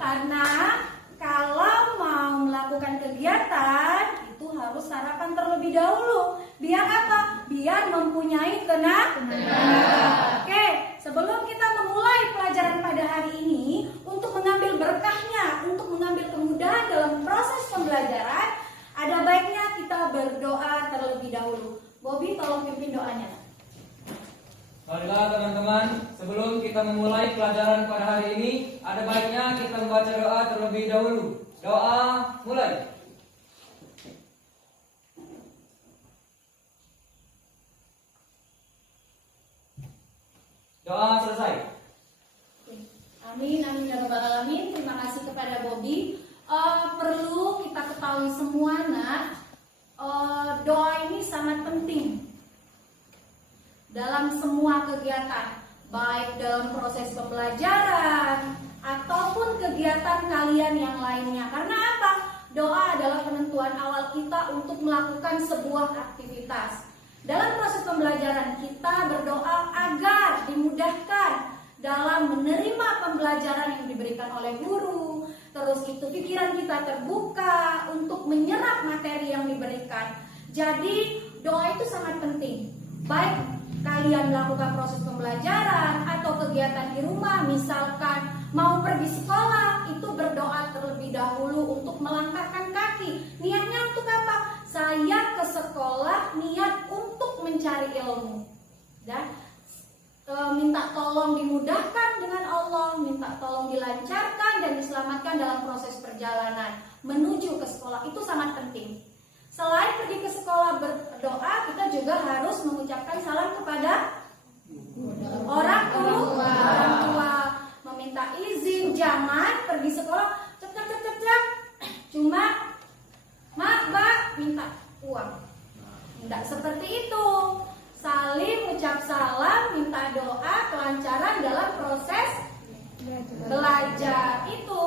Karena kalau mau melakukan kegiatan itu harus sarapan terlebih dahulu. Biar apa? Biar mempunyai tenaga. Oke, sebelum kita memulai pelajaran pada hari ini, untuk mengambil berkahnya, untuk mengambil kemudahan dalam proses pembelajaran, ada baiknya kita berdoa terlebih dahulu. Bobby, tolong pimpin doanya. Marilah teman-teman, sebelum kita memulai pelajaran pada hari ini, ada baiknya kita membaca doa terlebih dahulu. Doa mulai. Doa selesai. Amin, amin ya rabbal alamin. Terima kasih kepada Bobby. Perlu kita ketahui semua, nak, doa ini sangat penting dalam semua kegiatan, baik dalam proses pembelajaran ataupun kegiatan kalian yang lainnya. Karena apa? Doa adalah penentuan awal kita untuk melakukan sebuah aktivitas. Dalam proses pembelajaran kita berdoa agar dimudahkan dalam menerima pembelajaran yang diberikan oleh guru. Terus itu pikiran kita terbuka untuk menyerap materi yang diberikan. Jadi doa itu sangat penting. Baik kalian melakukan proses pembelajaran atau kegiatan di rumah, misalkan mau pergi sekolah, itu berdoa terlebih dahulu untuk melangkahkan kaki. Niatnya untuk apa? Saya ke sekolah niat untuk mencari ilmu. Dan minta tolong dimudahkan dengan Allah, minta tolong dilancarkan dan diselamatkan dalam proses perjalanan menuju ke sekolah. Itu sangat penting. Selain pergi ke sekolah berdoa, kita juga harus mengucapkan salam kepada orang tua, meminta izin. Jangan pergi sekolah cek, cuma mak, minta uang. Tidak seperti itu. Saling ucap salam, minta doa, kelancaran dalam proses belajar itu.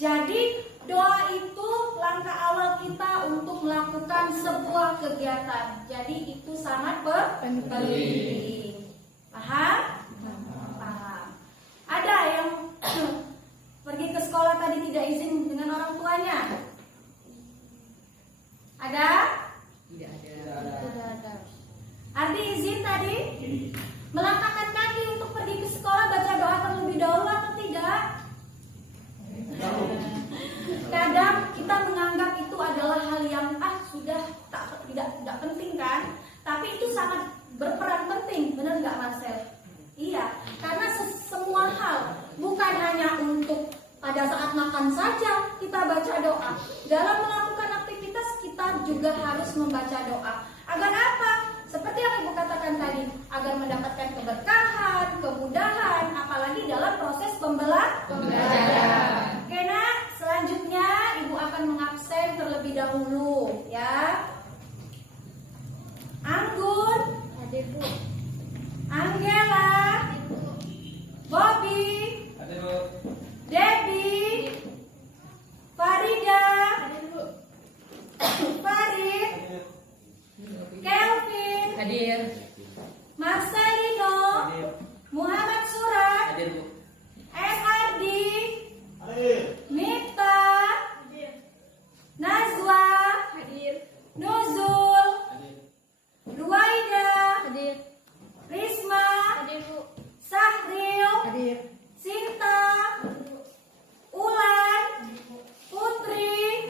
Jadi doa itu langkah awal kita untuk melakukan sebuah kegiatan. Jadi itu sangat penting. Paham? Paham. Ada yang pergi ke sekolah tadi tidak izin dengan orang tuanya? Ada? Tidak ada. Ardi izin tadi? Melangkahkan kaki untuk pergi ke sekolah, baca doa terlebih dahulu atau tidak? Kadang kita menganggap itu adalah hal yang sudah tidak penting kan? Tapi itu sangat berperan penting, benar nggak Marcel? Iya, karena semua hal bukan hanya untuk pada saat makan saja kita baca doa. Dalam melakukan aktivitas kita juga harus membaca doa. Agar apa? Seperti yang Ibu katakan tadi, agar mendapatkan keberkahan, kemudahan, apalagi dalam proses pembelajaran. Oke, nak, selanjutnya Ibu akan mengabsen terlebih dahulu, ya. Anggun, Hadir, Bu. Angela, Bobby, Hadir, Bu. Debbie, Farida, Farid, Kelvin, Hadir. Marcelino, Muhammad Surat, Hadir, Bu. Ardi, Mita, Nazwa, Hadir. Nuzul, Ruwaida, Hadir. Risma, Hadir, Bu. Sahril, Hadir. Sinta, Ulan, Putri,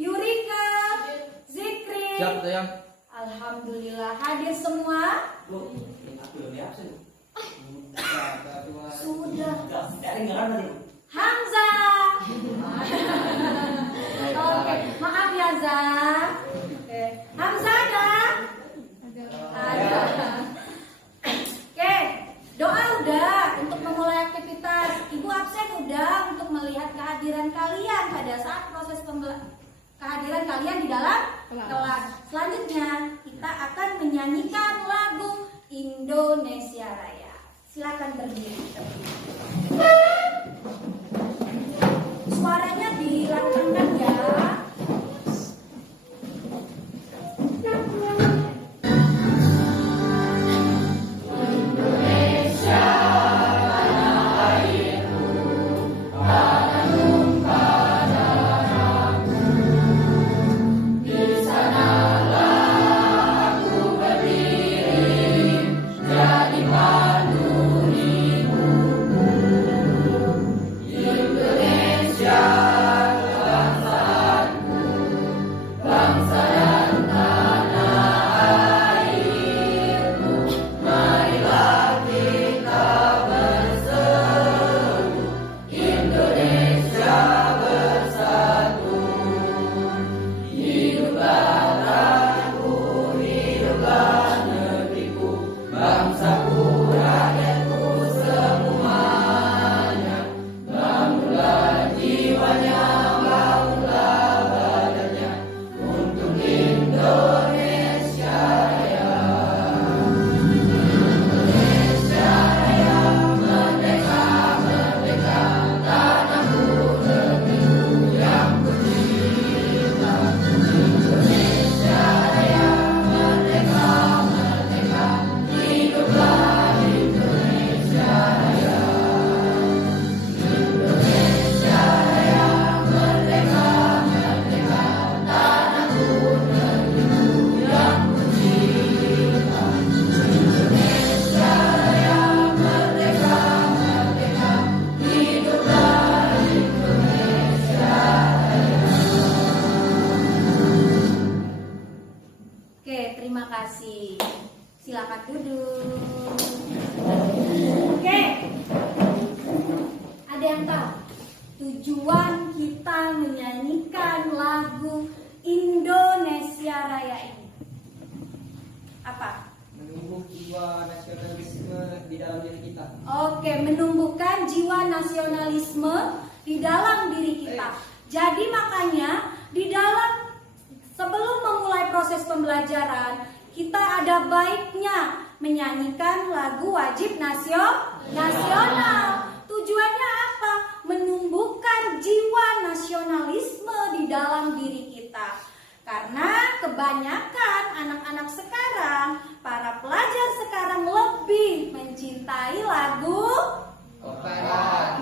Yurika, Zikri. Siap, sayang. Alhamdulillah hadir semua. Bu, aku belum absen. Sudah. Kedengaran tadi, Bu. Hamzah. Oke, maaf ya Zah. Oke, Hamzah ada? Ada. Oke, doa udah untuk memulai aktivitas. Ibu absen udah untuk melihat kehadiran kalian pada saat proses kehadiran kalian di dalam kelas. Selanjutnya kita akan menyanyikan lagu Indonesia Raya. Silakan berdiri. Suaranya dilantangkan ya. Indonesia tanah airku, tanah kasih. Silakan duduk. Oke. Ada yang tahu tujuan kita menyanyikan lagu Indonesia Raya ini? Apa? Menumbuh jiwa nasionalisme di dalam diri kita. Oke, menumbuhkan jiwa nasionalisme di dalam diri kita. Jadi makanya di dalam sebelum memulai proses pembelajaran, kita ada baiknya menyanyikan lagu wajib nasional. Tujuannya apa? Menumbuhkan jiwa nasionalisme di dalam diri kita. Karena kebanyakan anak-anak sekarang, para pelajar sekarang lebih mencintai lagu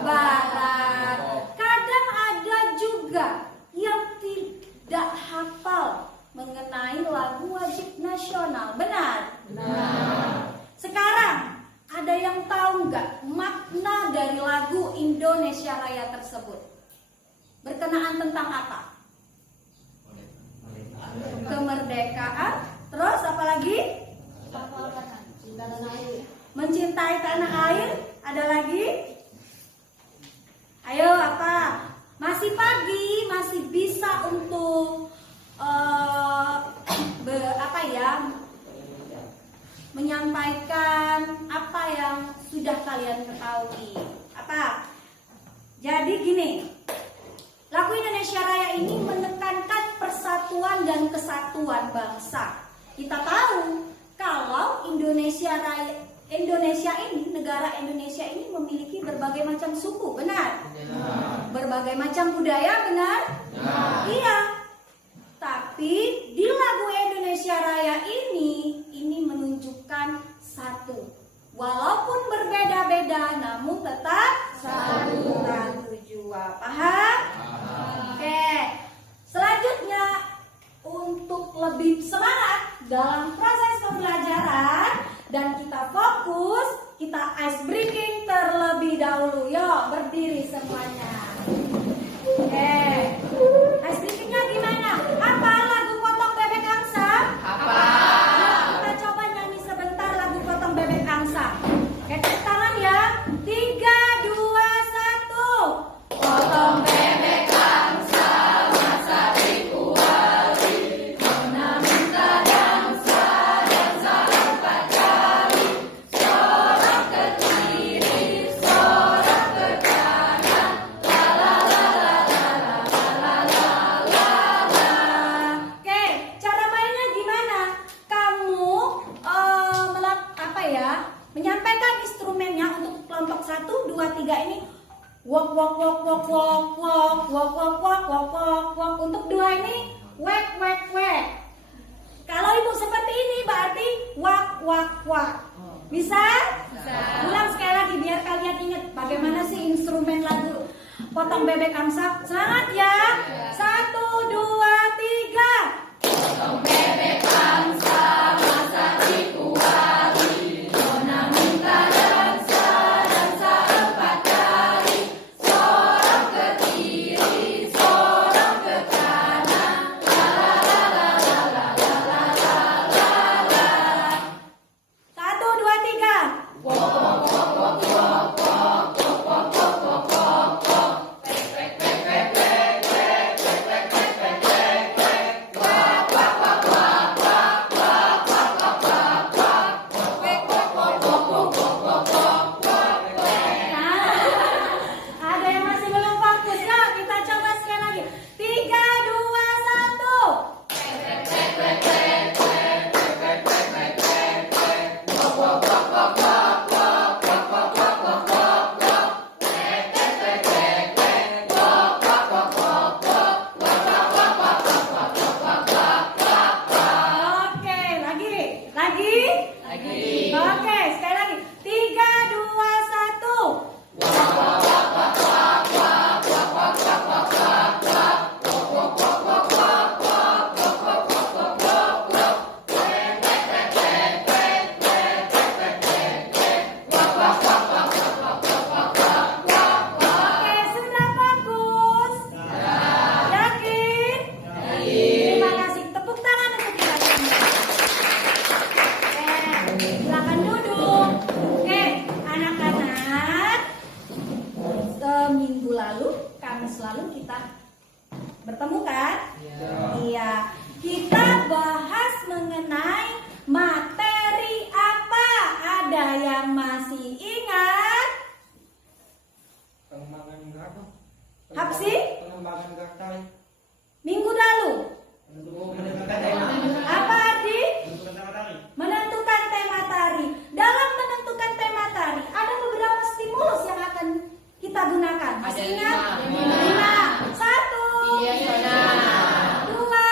Barat. Kadang ada juga yang tidak hafal mengenai lagu wajib nasional. Benar? Benar. Sekarang ada yang tahu nggak makna dari lagu Indonesia Raya tersebut? Berkenaan tentang apa? Kemerdekaan. Terus apa lagi? Mencintai tanah air. Ada lagi? Ayo apa? Masih pagi, masih bisa untuk menyampaikan apa yang sudah kalian ketahui. Apa? Jadi gini, lagu Indonesia Raya ini menekankan persatuan dan kesatuan bangsa. Kita tahu kalau Indonesia ini, negara Indonesia ini memiliki berbagai macam suku, benar? Berbagai macam budaya, benar? Iya. Tapi di lagu Indonesia Raya ini menunjukkan satu. Walaupun berbeda-beda, namun tetap satu jua. Paham? Oke. Selanjutnya, untuk lebih semangat dalam proses pembelajaran dan kita fokus, kita ice breaking terlebih dahulu. Yuk, berdiri semuanya. Oke. Ice breakingnya gimana? Apa lagu Potong Bebek Angsa? Apa? Kita coba nyanyi sebentar lagu Potong Bebek Angsa. Oke, tepuk tangan ya. 3, 2, 1. Potong bebek angsa, masakan kuali, nona minta dansa, dansa 4 kali, sorot ke kiri, sorot ke kanan, la la la la la la la la la. Oke, cara mainnya gimana? Kamu menyampaikan instrumennya untuk kelompok 1, 2, 3 ini. Wok wok wok wok wok wok wok wok wok wok wok wok. Untuk 2 ini wek wek wek. Kalau ibu seperti ini berarti wak wak wak. Bisa? Bisa. Ulang sekali lagi biar kalian ingat bagaimana sih instrumen lagu Potong Bebek Angsa. Semangat ya. 1, 2, 3. Potong bebek angsa, masa dikuali, nona minta dansa, dansa 4 kali, sorot ke kiri, sorot ke kanan, la la la la la la la la la. 1, 2, 3. Wok wok wok wok wok wok wok wok wok wok wok wok. Wek wek wek wek wek wek wek wek wek wek wek. Wak wak wak wak wak. akan selalu kita bertemu kan? Iya. Iya. Kita bahas mengenai materi apa? Ada yang masih ingat? Pengembangan gerak. Hapsi? Pengembangan gerak tarik. Minggu lalu. Menentukan tema. Apa Ardi? Menentukan tema tarik. Menentukan tema tari. Dalam menentukan tema tari, ada beberapa stimulus yang akan kita gunakan. Masih ingat? 5. 1. Dua.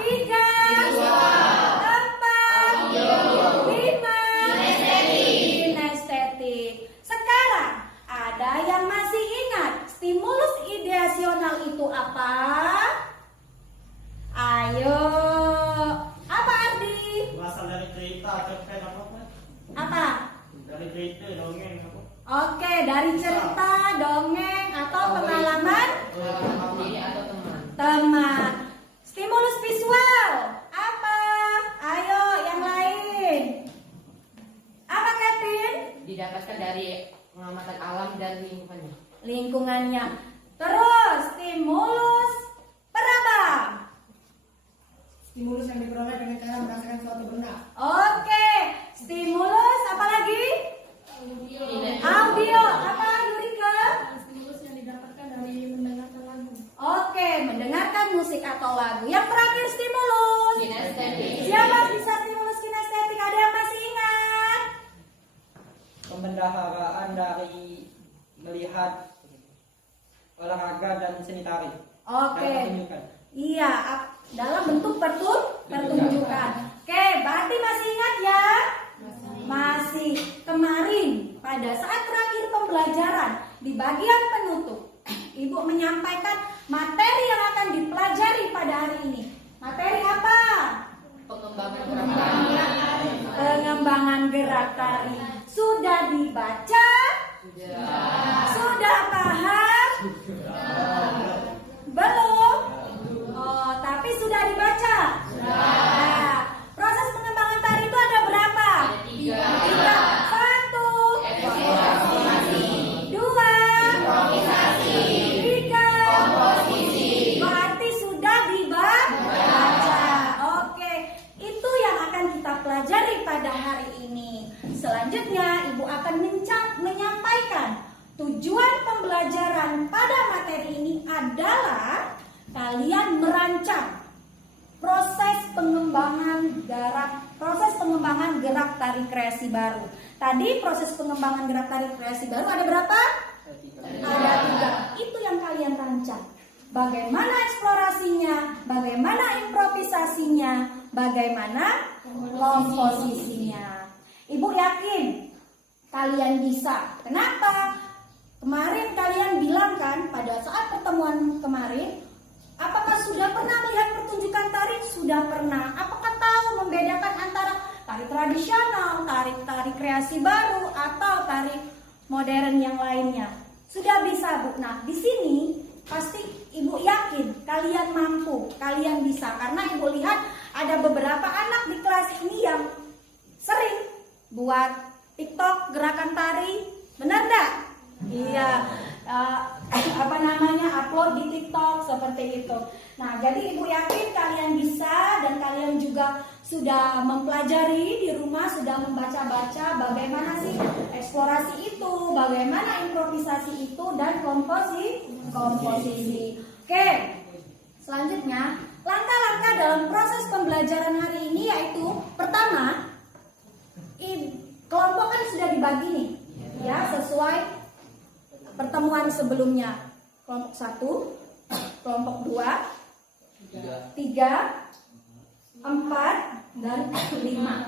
3. 4. 5. Kinestetik. Sekarang, ada yang masih ingat stimulus ideasional itu apa? Ayo. Apa Ardi? Berasal dari cerita, cerpen apa? Apa? Dari cerita, dongeng apa? Oke, dari cerita, dongeng, atau pengalaman teman. Stimulus visual. Apa? Ayo, yang lain. Apa Kevin? Didapatkan dari pengamatan alam dan lingkungannya. Lingkungannya. Terus, stimulus peraba. Stimulus yang diperoleh dengan cara merasakan suatu benda. Oke, stimulus apa lagi? Audio. Apa Yurika? Stimulus yang didapatkan dari mendengarkan lagu. Oke, mendengarkan musik atau lagu. Yang terakhir stimulus. Kinestetik. Siapa bisa stimulus kinestetik? Ada yang masih ingat? Pembendaharaan dari melihat olahraga dan seni tari. Oke. Dan pertunjukan. Iya, dalam bentuk pertunjukan. Oke, berarti masih ingat ya? Masih. Kemarin pada saat terakhir pembelajaran di bagian penutup, Ibu menyampaikan materi yang akan dipelajari pada hari ini. Materi apa? Pengembangan gerak. Pengembangan gerak tari. Sudah dibaca? Sudah paham? Belum? Oh, tapi sudah dibaca? Nah, proses pengembangan tari itu ada berapa? Tiga. 1. 2. 3. Berarti sudah dibaca. Oke, itu yang akan kita pelajari pada hari ini. Selanjutnya, Ibu akan menyampaikan tujuan pembelajaran pada materi ini adalah kalian merancang proses pengembangan gerak tari kreasi baru. Tadi proses pengembangan gerak tari kreasi baru ada berapa? Ada 3. Itu yang kalian rancang. Bagaimana eksplorasinya, bagaimana improvisasinya, bagaimana komposisinya. Ibu yakin kalian bisa. Kenapa? Kemarin kalian bilang kan pada saat pertemuan kemarin, apakah sudah pernah melihat pertunjukan tari? Sudah pernah. Apakah tahu membedakan antara tari tradisional, tari kreasi baru, atau tari modern yang lainnya? Sudah bisa, Bu. Nah, di sini pasti Ibu yakin kalian mampu, kalian bisa. Karena Ibu lihat ada beberapa anak di kelas ini yang sering buat TikTok gerakan tari. Benar enggak? Iya. Upload di TikTok seperti itu. Nah, jadi Ibu yakin kalian bisa, dan kalian juga sudah mempelajari di rumah, sudah membaca-baca bagaimana sih eksplorasi itu, bagaimana improvisasi itu, dan komposisi. Oke, selanjutnya langkah-langkah dalam proses pembelajaran hari ini yaitu pertama, kelompok kan sudah dibagi nih, ya sesuai pertemuan sebelumnya. Kelompok 1, kelompok 2, 3, 4, dan 5.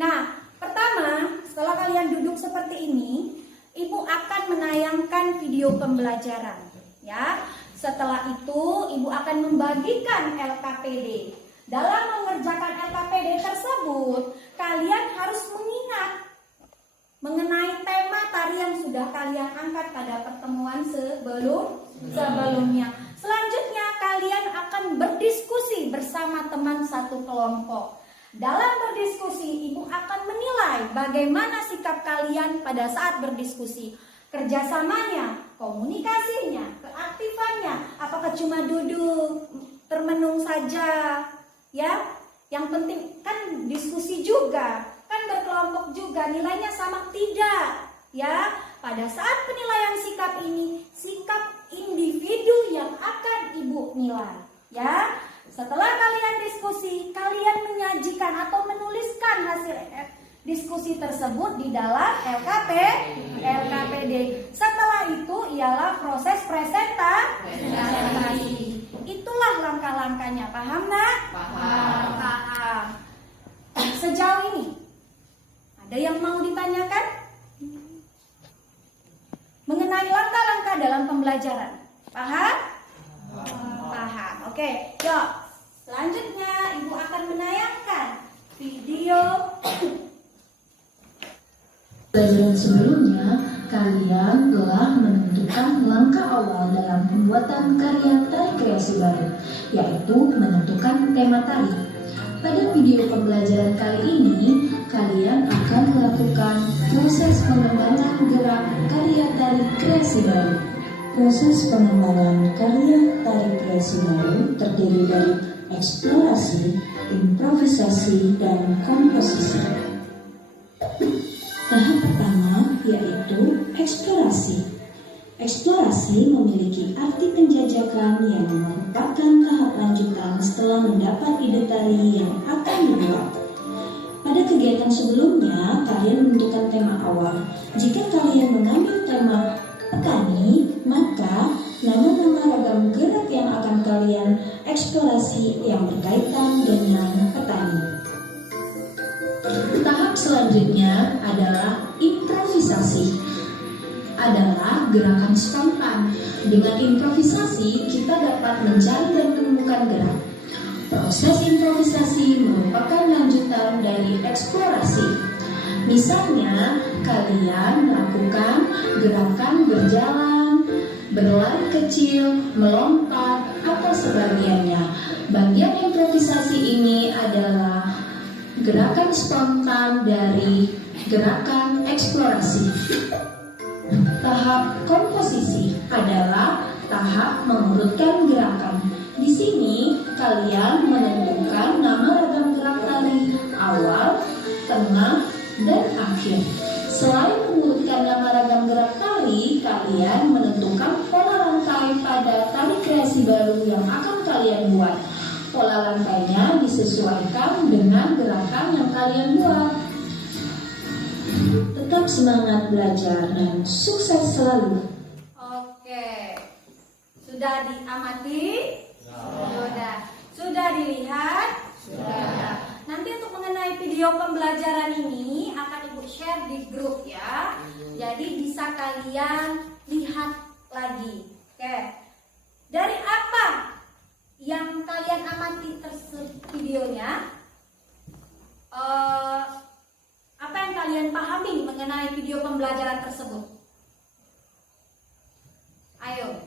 Nah, pertama, setelah kalian duduk seperti ini, Ibu akan menayangkan video pembelajaran, ya. Setelah itu, Ibu akan membagikan LKPD. Dalam mengerjakan LKPD tersebut, kalian harus mengingat mengenai tema tari yang sudah kalian angkat pada pertemuan sebelumnya. Selanjutnya, kalian akan berdiskusi bersama teman satu kelompok. Dalam berdiskusi, Ibu akan menilai bagaimana sikap kalian pada saat berdiskusi. Kerjasamanya, komunikasinya, keaktifannya. Apakah cuma duduk termenung saja? Ya, yang penting kan diskusi juga, kan berkelompok juga, nilainya sama tidak? Ya, pada saat penilaian sikap ini, sikap individu yang akan Ibu nilai. Ya, setelah kalian diskusi, kalian menyajikan atau menuliskan hasil diskusi tersebut di dalam LKPD. Setelah itu ialah proses presentasi. Itulah langkah-langkahnya. Paham, Nak? Paham. Sejauh ini ada yang mau ditanyakan mengenai langkah-langkah dalam pembelajaran? Paham? Paham. Oke, yuk. Selanjutnya Ibu akan menayangkan video. Pelajaran sebelumnya, kalian telah menentukan langkah awal dalam pembuatan karya tari kreasi baru, yaitu menentukan tema tari. Pada video pembelajaran kali ini, kalian akan melakukan proses pengembangan gerak karya tari kreasi baru. Proses pengembangan karya tari kreasi baru terdiri dari eksplorasi, improvisasi, dan komposisi. Tahap pertama yaitu eksplorasi. Eksplorasi memiliki arti penjajakan yang merupakan tahap lanjutan setelah mendapat ide tari yang akan dibuat. Pada kegiatan sebelumnya, kalian menentukan tema awal. Jika kalian mengambil tema petani, maka nama-nama ragam gerak yang akan kalian eksplorasi yang berkaitan dengan petani. Tahap selanjutnya adalah improvisasi. Adalah gerakan spontan. Dengan improvisasi, kita dapat mencari dan menemukan gerak. Proses improvisasi merupakan lanjutan dari eksplorasi. Misalnya, kalian melakukan gerakan berjalan, berlari kecil, melompat, atau sebagiannya. Bagian improvisasi ini adalah gerakan spontan dari gerakan eksplorasi. Tahap komposisi adalah tahap mengurutkan gerakan. Di sini kalian menentukan nama ragam gerak tari awal, tengah, dan akhir. Selain mengurutkan nama ragam gerak tari, kalian menentukan pola rantai pada tari kreasi baru yang akan kalian buat. Pola lantainya disesuaikan dengan gerakan yang kalian buat. Tetap semangat belajar dan sukses selalu. Oke, sudah diamati? Sudah dilihat? Sudah. Nanti untuk mengenai video pembelajaran ini akan Ibu share di grup ya. Jadi bisa kalian lihat lagi. Oke. Dari apa yang kalian amati videonya? Apa yang kalian pahami mengenai video pembelajaran tersebut? Ayo.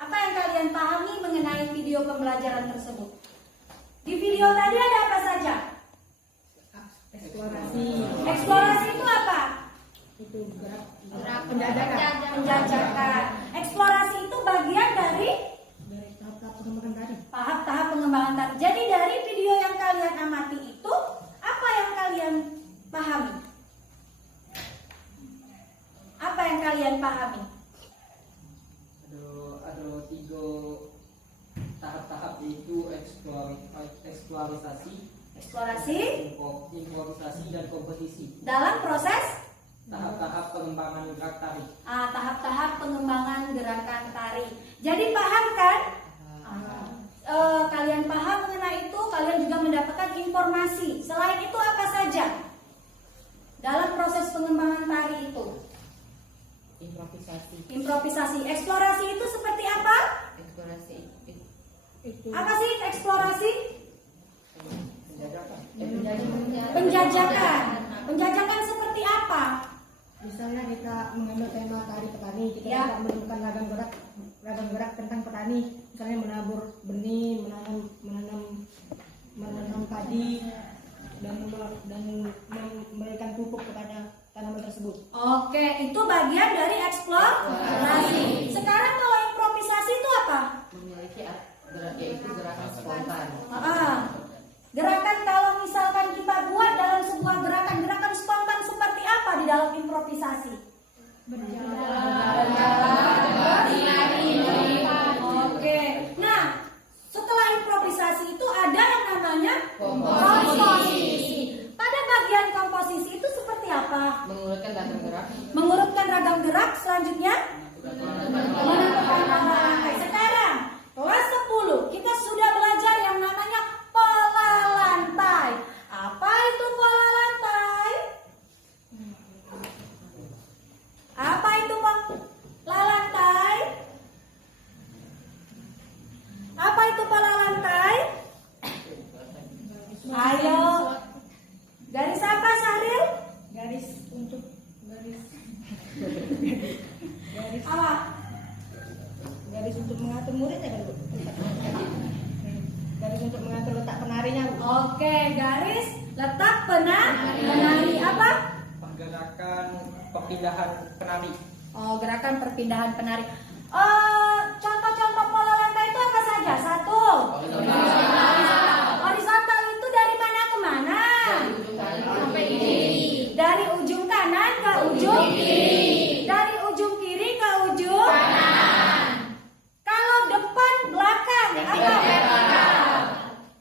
Apa yang kalian pahami mengenai video pembelajaran tersebut? Di video tadi ada apa saja? Eksplorasi. Eksplorasi itu apa? Itu gerak penjajakan. Penjajakan. Eksplorasi itu bagian dari Tahap-tahap pengembangan tadi. tahap pengembangan tari. Jadi dari video yang kalian amati itu, apa yang kalian pahami? Apa yang kalian pahami? Ada 3 tahap-tahap, yaitu eksplorasi, improvisasi, dan komposisi. Dalam proses Tahap-tahap pengembangan gerak tari. tahap-tahap pengembangan gerakan tari. Jadi paham kan? Kalian paham mengenai itu, kalian juga mendapatkan informasi. Selain itu apa saja dalam proses pengembangan tari itu? Improvisasi. Eksplorasi itu seperti apa? Apa sih eksplorasi? Penjajakan. Penjajakan seperti apa? Misalnya kita mengambil tema tari petani, kita Ya. dapat menemukan ragam gerak tentang petani. Misalnya menabur benih, menanam padi, dan memberikan pupuk kepada tanaman tersebut. Oke, itu bagian dari untuk mengatur murid ya kan Bu? Garis untuk mengatur letak penarinya Bu. Oke, garis letak penari apa? Gerakan perpindahan penari. Oh, gerakan perpindahan penari. Contoh-contoh pola lantai itu apa saja? Satu. Horizontal itu dari mana ke mana? Sampai kiri. Dari ujung kanan ke ujung kiri. Dari ujung kiri ke ujung kanan. Kalau depan belakang apa?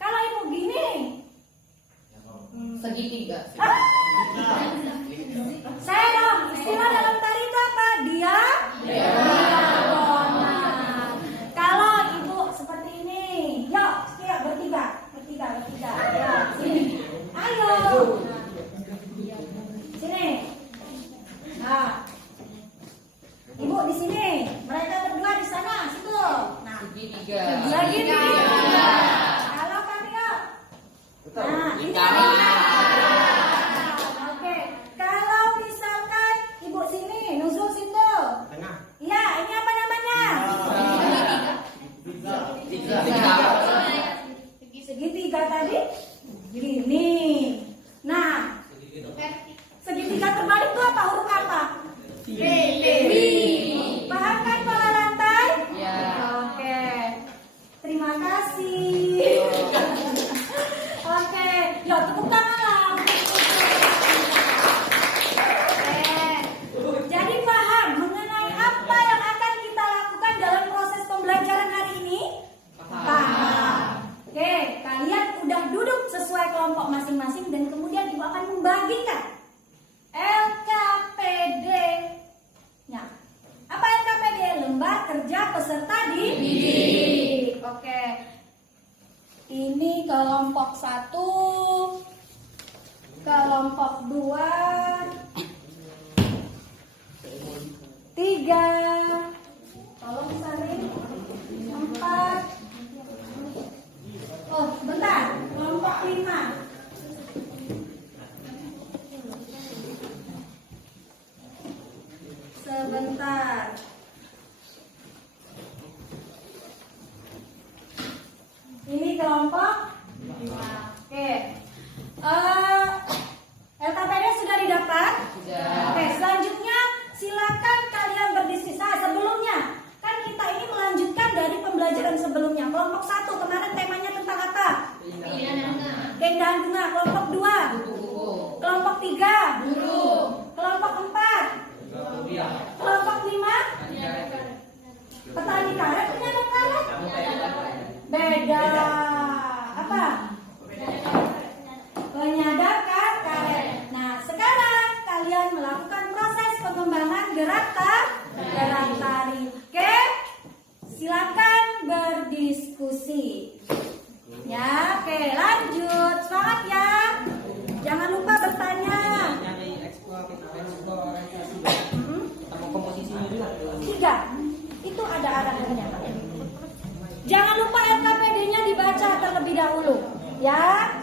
Kalau ibu gini, Segitiga. saya dong, istilah dalam tari itu apa? Diagonal. Kalau ibu seperti ini, yuk, bertiga. Ya, sini. Ayo. Sini. Nah, ibu di sini, mereka berdua di sana, situ. Nah, Segitiga. lagi tiga. Kalau kami yuk. Nah, ini. Oke, kalau misalkan ibu sini, nuzul situ. Tengah. Iya, ini apa namanya? Segitiga tadi. Gini. Nah, segitiga terbalik itu apa? Huruf apa? V. Paham kan pola lantai? Ya. Oke. Terima kasih. Oke, yuk tepuk tangan lah. Jadi paham mengenai apa yang akan kita lakukan dalam proses pembelajaran hari ini? Paham. Oke, kalian udah duduk sesuai kelompok masing-masing dan kemudian ibu akan membagikan LKPD-nya. Apa LKPD? Lembar kerja peserta didik. Oke. Ini kelompok 1, kelompok 2, 3, tolong salin, 4, oh bentar, kelompok 5. Sebentar. Ini kelompok 5. Oke. LKPD sudah didapat? Sudah. Oke, selanjutnya silakan kalian berdiskusi. Sebelumnya, kan kita ini melanjutkan dari pembelajaran sebelumnya. Kelompok 1 kemarin temanya tentang apa? Keindahan bunga. Kelompok 2, Kupu-kupu. kelompok 3, Guru. kelompok 4, kelompok 5, petani karet, penyadap karet. Beda. Apa? Penyadap karet. Nah, sekarang kalian melakukan proses pengembangan gerak tari. Oke? Silakan berdiskusi. Ya, oke, lanjut. Semangat ya. Jangan lupa bertanya. Nyari eksplorasi. Kita mau komposisinya dulu. 3. Itu ada arahannya. Jangan lupa LKPD-nya dibaca terlebih dahulu, ya.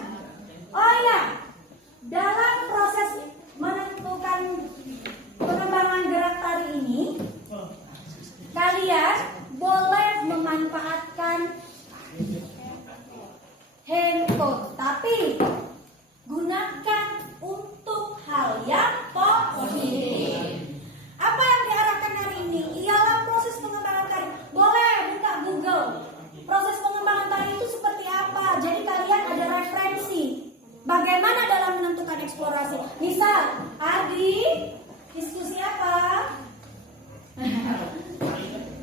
Oh iya, dalam proses menentukan pengembangan gerak tari ini, kalian boleh memanfaatkan handphone, tapi gunakan untuk hal yang positif. Apa yang diarahkan hari ini ialah proses pengembangan tari. Boleh buka Google. Proses pengembangan tari itu seperti apa? Jadi kalian ada referensi. Bagaimana dalam menentukan eksplorasi? Misal, Adi, diskusi apa?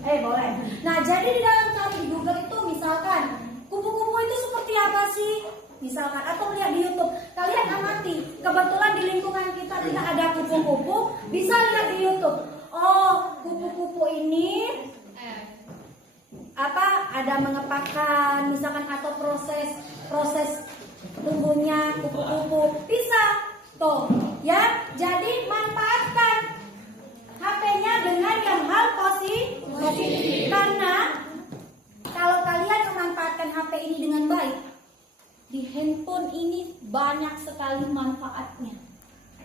Boleh. Nah, jadi di dalam cari Google itu misalkan kupu-kupu itu seperti apa sih? Misalkan, atau lihat di YouTube. Kalian amati. Kebetulan di lingkungan kita tidak ada kupu-kupu, bisa lihat di YouTube. Oh, kupu-kupu ini ada mengepakkan misalkan atau proses tumbuhnya kupu-kupu bisa tuh ya. Jadi manfaatkan HP-nya dengan yang hal positif, karena kalau kalian memanfaatkan HP ini dengan baik, di handphone ini banyak sekali manfaatnya,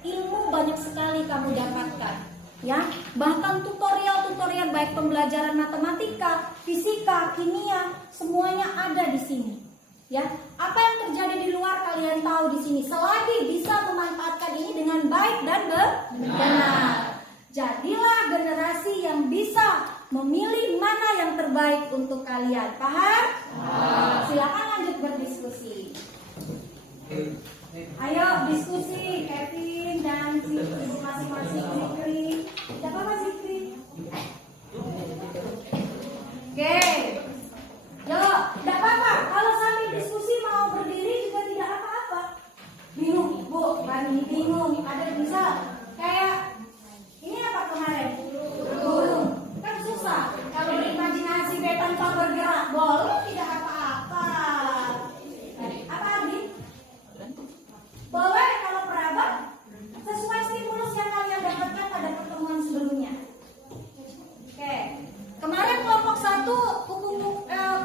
ilmu banyak sekali kamu dapatkan. ya. Bahkan tutorial-tutorial baik pembelajaran matematika, fisika, kimia, semuanya ada di sini. Ya, apa yang terjadi di luar kalian tahu di sini. Selagi bisa memanfaatkan ini dengan baik dan benar. Jadilah generasi yang bisa memilih mana yang terbaik untuk kalian. Paham? Silakan lanjut berdiskusi. Ayo diskusi, Kevin dan Zikri masing-masing. Zikri, siapa Mas Zikri? Oke. Yo, tidak apa-apa. Kalau sambil diskusi mau berdiri juga tidak apa-apa. Bingung, Bu, Bani bingung. Ada bisa kayak ini apa kemarin? Burung. Kan susah. Kalau berimajinasi tanpa bergerak, boleh tidak apa-apa. Apa Abi? Boleh kalau peraba sesuai stimulus yang kalian dapatkan pada pertemuan sebelumnya. Oke. Kemarin kelompok 1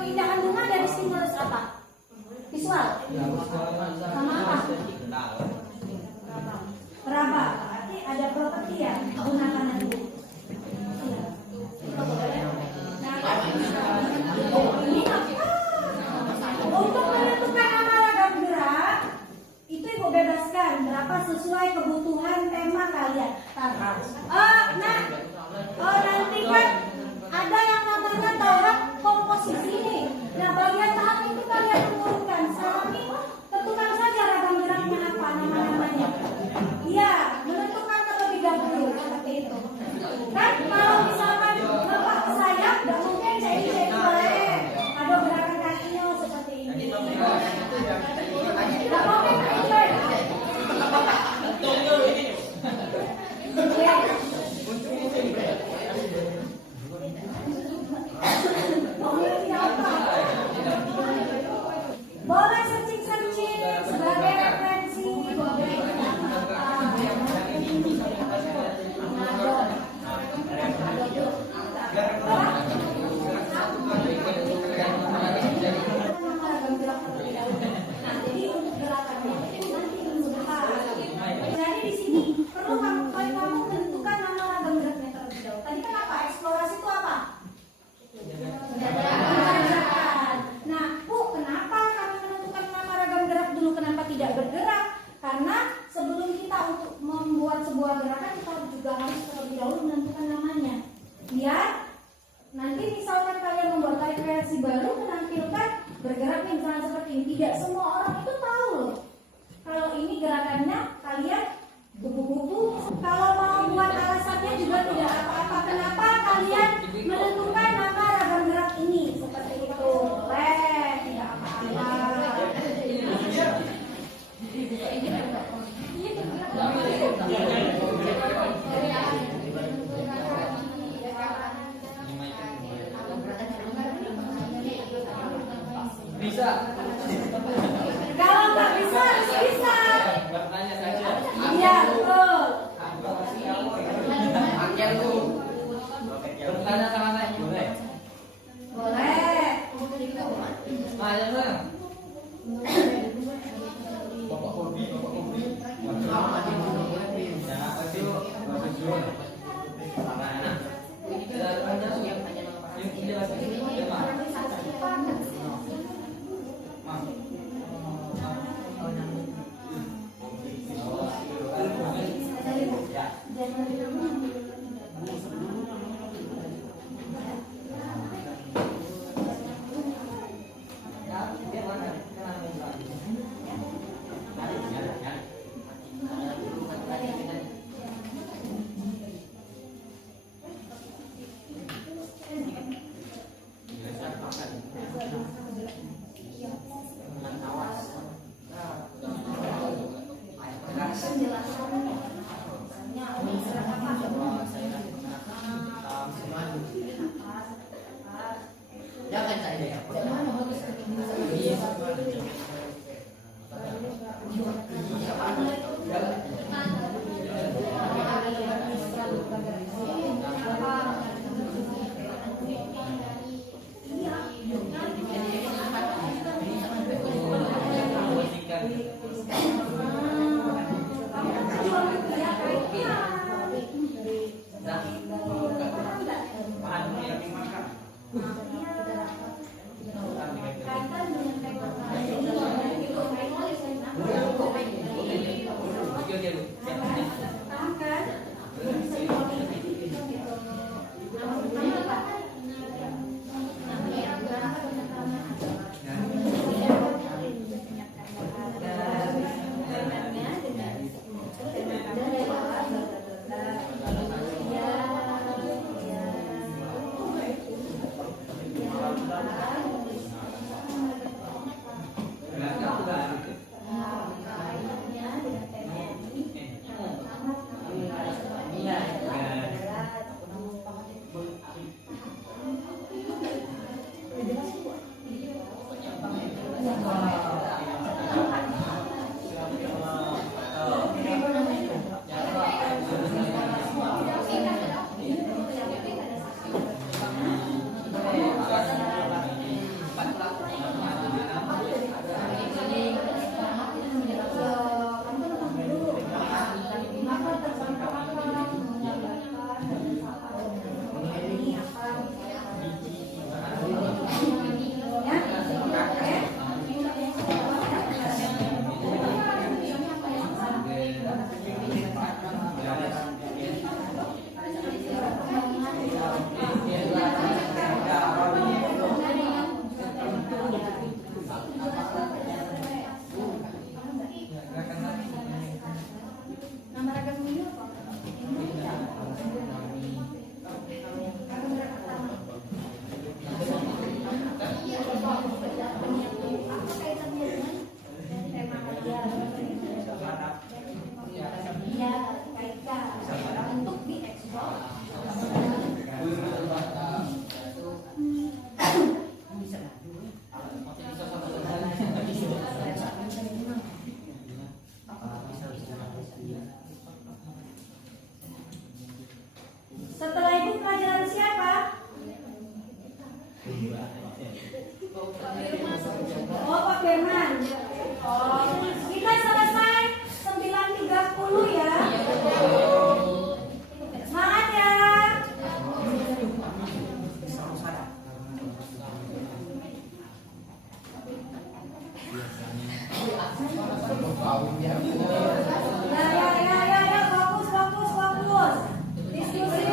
keindahan bunga dari stimulus apa? Visual. Sama apa? Peraba. Berarti ada properti ya. Gunakan nanti. Ini apa? Untuk menentukan nama ragam gerak itu Ibu bebaskan berapa sesuai kebutuhan tema kalian. Nanti kan ada yang namanya tahap komposisi nih. Nah, bagian tahap itu kalian urutkan. Salami, tentukan saja ragam geraknya apa, nama-namanya. Iya, menentukan terlebih dahulu seperti itu. Kan kalau misalkan bapak sayap, nggak mungkin jadi boleh. Ada gerakan kakinya seperti ini. Nggak mungkin boleh searching sebagai referensi, boleh jadi untuk gerakannya itu nanti sebentar. Jadi di sini perlu kamu menentukan nama ragam geraknya terlebih dahulu. Tadi kan apa? Eksplorasi itu apa? Nah, Bu, kenapa kami menentukan nama ragam gerak dulu? Kenapa tidak bergerak? Karena sebelum kita untuk membuat sebuah gerakan kita juga harus terlebih dahulu menentukan namanya. Biar nanti misalkan kalian membuat tarik kreasi baru menampilkan bergeraknya misalnya seperti ini. Tidak semua orang itu tahu loh. Kalau ini gerakannya kalian buku-buku. Kalau mau buat alasannya juga tidak apa-apa. Kenapa kalian menentukan nama ragam gerak ini seperti itu? Tidak apa-apa. Bisa. Kalau nggak bisa harus bisa. Bertanya saja. Iya betul. Bertanya sama saya boleh. Boleh. Ayo bang. Kaitan dengan tema tadi. Paham kan? Nama ragam minggu apa? Apa kaitannya dengan tema kalian? Iya, kaitkan untuk diekspor. Setelah itu pelajaran siapa? Oh, Pak Firman. Oh, kita selesai 9.30 ya. Semangat ya. Ya, fokus. Diskusi.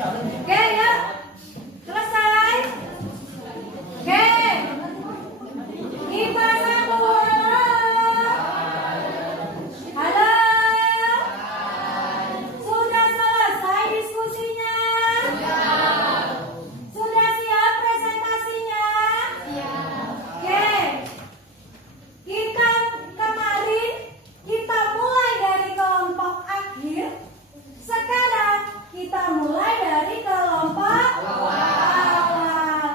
Oke, ya. Selesai. Oke. IPA 1. Halo. Sudah selesai diskusinya? Sudah siap presentasinya? Oke. Kita kemarin kita mulai dari kelompok akhir. Sekarang kita mulai dari kelompok awal.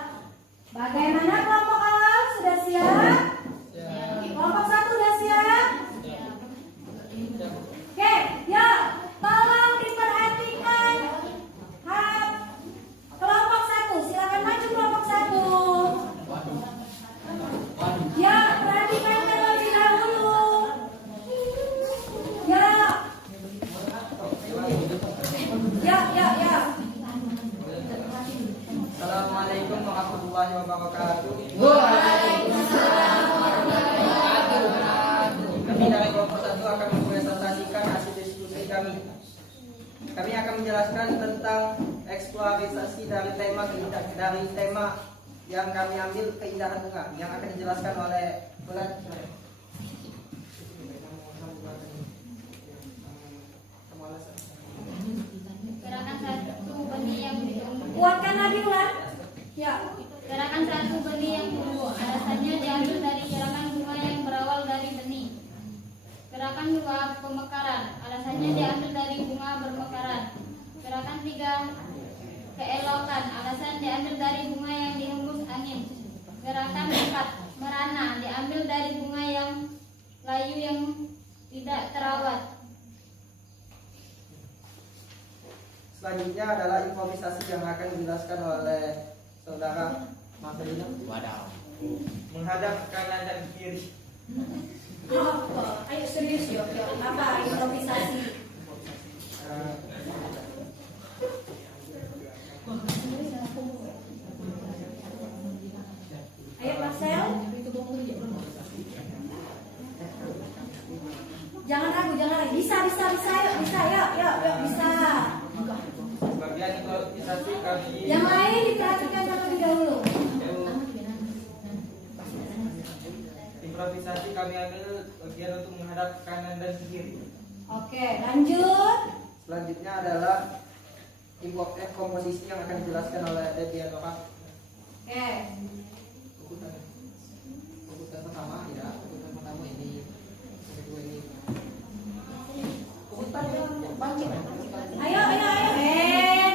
Bagaimana kelompok awal? Sudah siap? Kelompok 1 sudah siap? Oke, ya, tolong diperhatikan. Kelompok 1, silakan maju kelompok 1. Ya, perhatikan terlebih dahulu. Ya. Ya. Assalamualaikum warahmatullahi wabarakatuh. Kami dari kelompok 1 akan mempresentasikan hasil diskusi kami. Kami akan menjelaskan tentang eksploitasi dari tema yang kami ambil, keindahan bunga, yang akan dijelaskan oleh Gerakan satu benih yang tumbuh. Kuatkan lagi ulang. Ya. Gerakan satu benih yang tumbuh. Alasannya diambil dari gerakan bunga yang berawal dari benih. Gerakan 2 pemekaran. Alasannya diambil dari bunga bermekaran. Gerakan 3 keelokan. Alasan diambil dari bunga yang dihembus angin. Gerakan 4 merana. Diambil dari bunga yang layu yang tidak terawat. Selanjutnya adalah improvisasi yang akan dijelaskan oleh saudara Marcelino. Menghadap kanan dan kiri. Ayo serius yuk. Apa improvisasi? Ayo Marcel. Jangan ragu. Bisa. Yuk, bisa. Bagian improvisasi kami. Yang lain diperhatikan terlebih dahulu. Improvisasi kami ambil bagian untuk menghadap kanan dan kiri. Oke, lanjut. Selanjutnya adalah komposisi yang akan dijelaskan oleh Debbie Anora. Oke. Urutan pertama ini. Kedua ini. Ayo.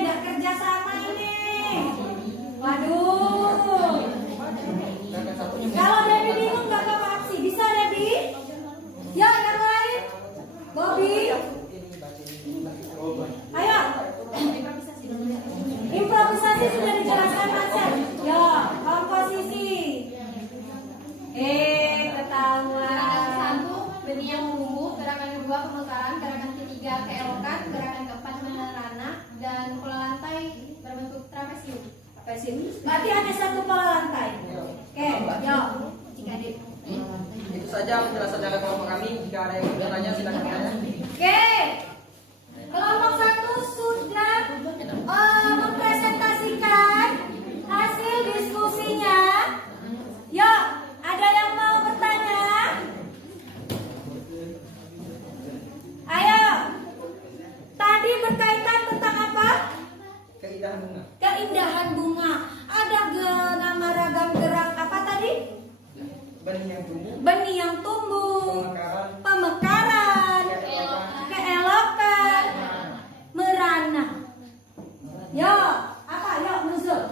Nggak kerja sama ini. Waduh. Kalau Debbie bingung nggak apa-apa aksi. Bisa Debbie? Ya, yang lain. Bobby. Ayo. Improvisasi sudah dijelaskan Marcel. Ya, komposisi. Ketahuan. Gerakan 1 benih yang tumbuh. Gerakan 2 pemekaran. Gerakan 3 keelokan. Gerakan 4 merana. Dan pola lantai berbentuk trapesium. Berarti hanya satu pola lantai. Oke, yuk. Itu saja penjelasan dari kelompok kami. Jika ada yang bertanya silakan bertanya. Oke. Kelompok 1 sudah mempresentasikan hasil diskusinya. Yuk, ada yang mau bertanya? Ayo. Tadi berkaitan tentang apa? Keindahan bunga. Keindahan bunga. Ada nama ragam gerak apa tadi? Benih yang tumbuh. Benih yang tumbuh. Pemekaran. Pemekaran. Keelokan. Merana. Yo, apa? Yo, Nuzul.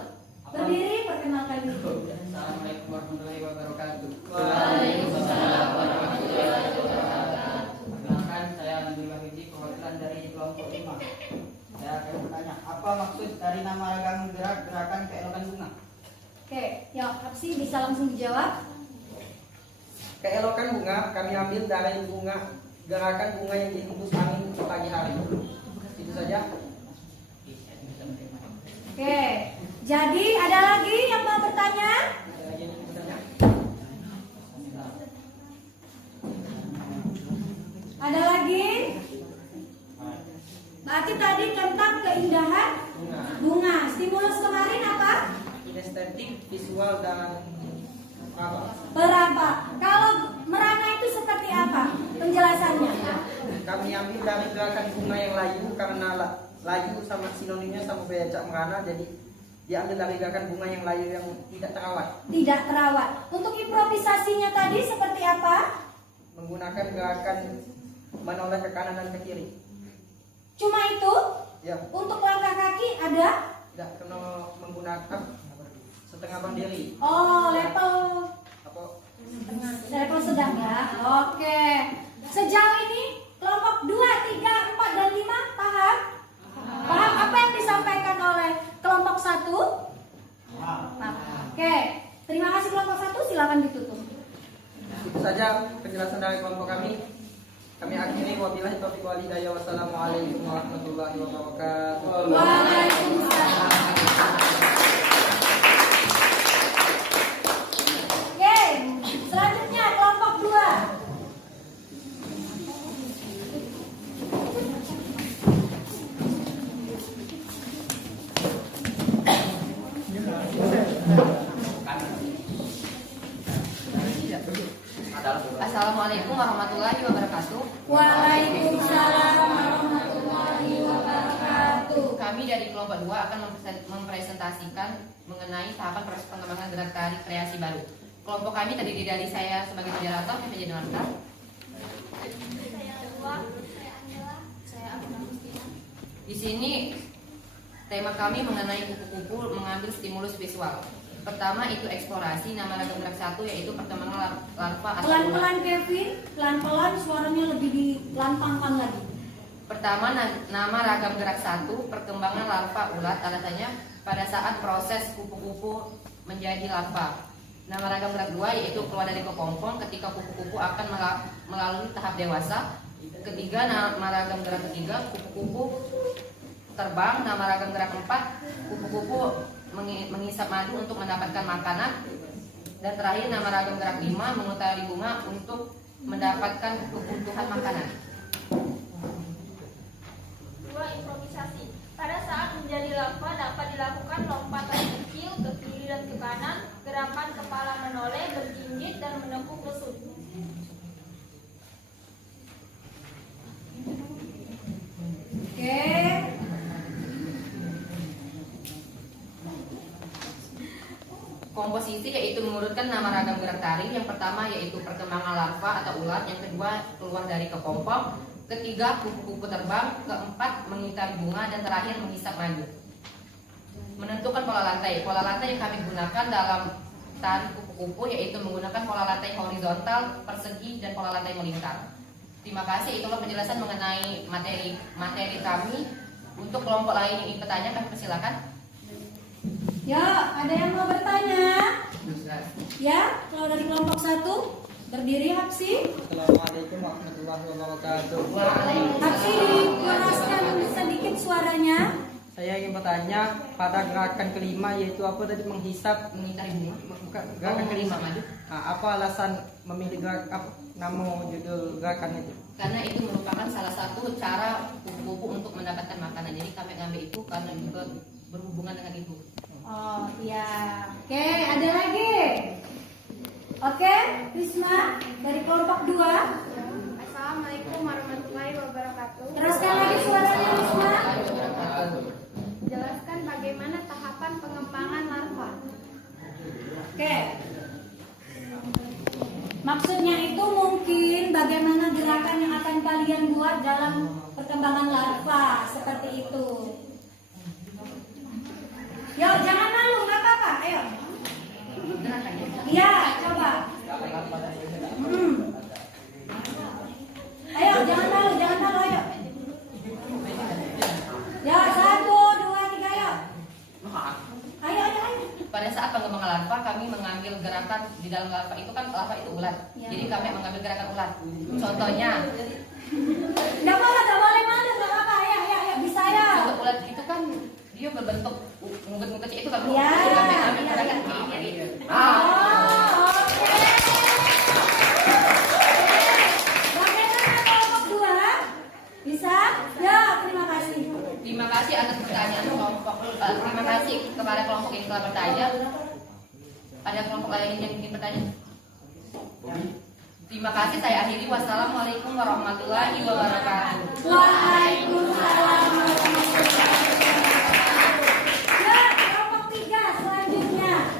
Berdiri, perkenalkan diri. Assalamualaikum warahmatullahi wabarakatuh. Waalaikumsalam warahmatullahi wabarakatuh. Perkenalkan, saya Nabil Wahidi, perwakilan dari kelompok 5. Saya akan bertanya, apa maksud dari nama ragam gerakan keelokan bunga? Oke, yo, Hapsi bisa langsung dijawab. Keelokan bunga kami ambil dari gerakan bunga yang dihembus angin di pagi hari. Itu saja. Oke, jadi ada lagi yang mau bertanya? Ada lagi yang bertanya? Ada lagi? Berarti tadi tadi tentang keindahan bunga, bunga. Stimulus kemarin apa? kinestetik, visual dan apa? Peraba. Kalau merana itu seperti apa penjelasannya? Kami ambil dari gerakan bunga yang layu karena layu sama sinonimnya sama becak merana, jadi diambil dari gerakan bunga yang layu yang tidak terawat. Tidak terawat. Untuk improvisasinya tadi seperti apa? Menggunakan gerakan menoleh ke kanan dan ke kiri. Cuma itu? Ya, Untuk langkah kaki ada? tidak kena menggunakan setengah berdiri. Oh, level Apa? level sedang ya. Oke. Sejauh ini kelompok 2, 3, 4 dan 5 paham? Paham apa yang disampaikan oleh kelompok 1? Paham. Oke. Terima kasih kelompok 1, silakan ditutup. Itu saja penjelasan dari kelompok kami. Kami akhiri, wabillahi taufiq wal hidayah. Wassalamualaikum warahmatullahi wabarakatuh. Waalaikumsalam. Oke, selanjutnya kelompok 2. Assalamualaikum warahmatullahi wabarakatuh. Waalaikumsalam warahmatullahi wabarakatuh. Kami dari kelompok 2 akan mempresentasikan mengenai tahapan proses pengembangan gerak tari kreasi baru. Kelompok kami terdiri dari saya sebagai moderator, PPJ Denmarta. Saya Dua, saya Angela, saya Abuna Mustina. Di sini tema kami mengenai kupu-kupu mengambil stimulus visual. Pertama itu eksplorasi, nama ragam gerak 1 yaitu perkembangan larva atau ulat. Pelan-pelan Kevin, pelan-pelan suaranya lebih dilantangkan lagi. Pertama, nama ragam gerak 1, perkembangan larva ulat, alasannya pada saat proses kupu-kupu menjadi larva. Nama ragam gerak 2 yaitu keluar dari kepompong ketika kupu-kupu akan melalui tahap dewasa. Ketiga, nama ragam gerak 3, kupu-kupu terbang. Nama ragam gerak 4, kupu-kupu mengisap madu untuk mendapatkan makanan. Dan terakhir, nama ragam gerak 5, mengutari bunga untuk mendapatkan kebutuhan makanan. 2. Improvisasi. Pada saat menjadi larva dapat dilakukan lompatan kecil ke kiri dan ke kanan, gerakan kepala menoleh, berjinjit dan menekuk lesut. Oke. Komposisi yaitu mengurutkan nama ragam gerak tari. Yang pertama yaitu perkembangan larva atau ulat, yang kedua keluar dari kepompong, ketiga kupu-kupu terbang, keempat mengitari bunga, dan terakhir menghisap madu. Menentukan pola lantai. Pola lantai yang kami gunakan dalam tari kupu-kupu yaitu menggunakan pola lantai horizontal, persegi, dan pola lantai melingkar. Terima kasih, itulah penjelasan mengenai materi kami. Untuk kelompok lain yang ingin bertanya kami persilakan. Ya, ada yang mau bertanya? Ya, kalau dari kelompok 1 berdiri Hapsi. Assalamualaikum warahmatullahi wabarakatuh. Hapsi dikeraskan sedikit suaranya. Saya ingin bertanya pada gerakan kelima yaitu apa tadi, menghisap, Mengitari bunga. bukan Gerakan kelima madu. apa alasan memilih nama judul gerakan itu? Karena itu merupakan salah satu cara kupu-kupu untuk mendapatkan makanan. Jadi kami ngambil itu karena juga berhubungan dengan itu. Oh iya. Oke, ada lagi. Oke, Risma dari kelompok 2. Assalamualaikum warahmatullahi wabarakatuh. Teruskan lagi suaranya Risma. Jelaskan bagaimana tahapan pengembangan larva. Oke. Maksudnya itu mungkin bagaimana gerakan yang akan kalian buat dalam perkembangan larva, seperti itu. Yo, jangan malu, nggak apa-apa. Ayo. Iya, coba. Ayo, jangan malu, ayo. Ya, 1, 2, 3, ayo. Ayo. Pada saat pengembangan larva kami mengambil gerakan di dalam larva itu kan larva itu ulat. Ya. Jadi kami mengambil gerakan ulat. Contohnya, Nggak boleh malu, nggak apa-apa. Ayo, bisa ya. untuk ulat itu kan dia berbentuk nguget-nguget itu kan. Ya. Jadi kami ambil gerakan ini. Oh, oke. Bagaimana kelompok 2? Bisa? Ya, terima kasih. Terima kasih atas pertanyaan kelompok. Terima kasih kepada kelompok yang telah bertanya. Ada kelompok lain yang ingin bertanya? Terima kasih, saya akhiri. Wassalamualaikum warahmatullahi wabarakatuh. Waalaikumsalam warahmatullahi wabarakatuh. Ya, kelompok 3 selanjutnya.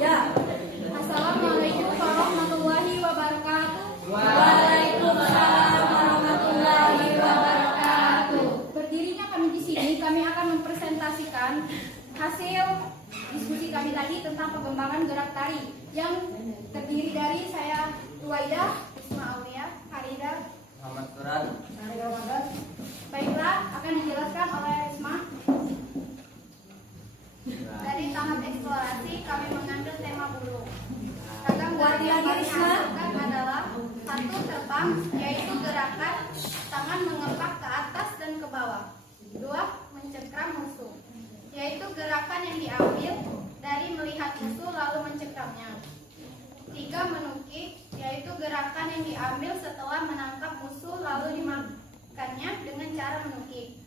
Ya. Assalamualaikum warahmatullahi wabarakatuh. Waalaikumsalam warahmatullahi wabarakatuh. Berdirinya kami di sini, kami akan mempresentasikan hasil diskusi kami tadi tentang pengembangan gerak tari yang terdiri dari saya Ruwaidah, Isma Aulia, Farida, Muhammad Turan. Baiklah, akan dijelaskan oleh Risma. Dari tahap eksplorasi kami mengambil tema bulu. Ragam Lagi gerak yang kami Risma. hasilkan adalah 1 terbang, yaitu gerakan tangan mengepak ke atas dan ke bawah. 2 mencengkram musuh, yaitu gerakan yang diambil dari melihat musuh lalu mencengkramnya. 3 menukik, yaitu gerakan yang diambil setelah menangkap musuh lalu dimakannya dengan cara menukik.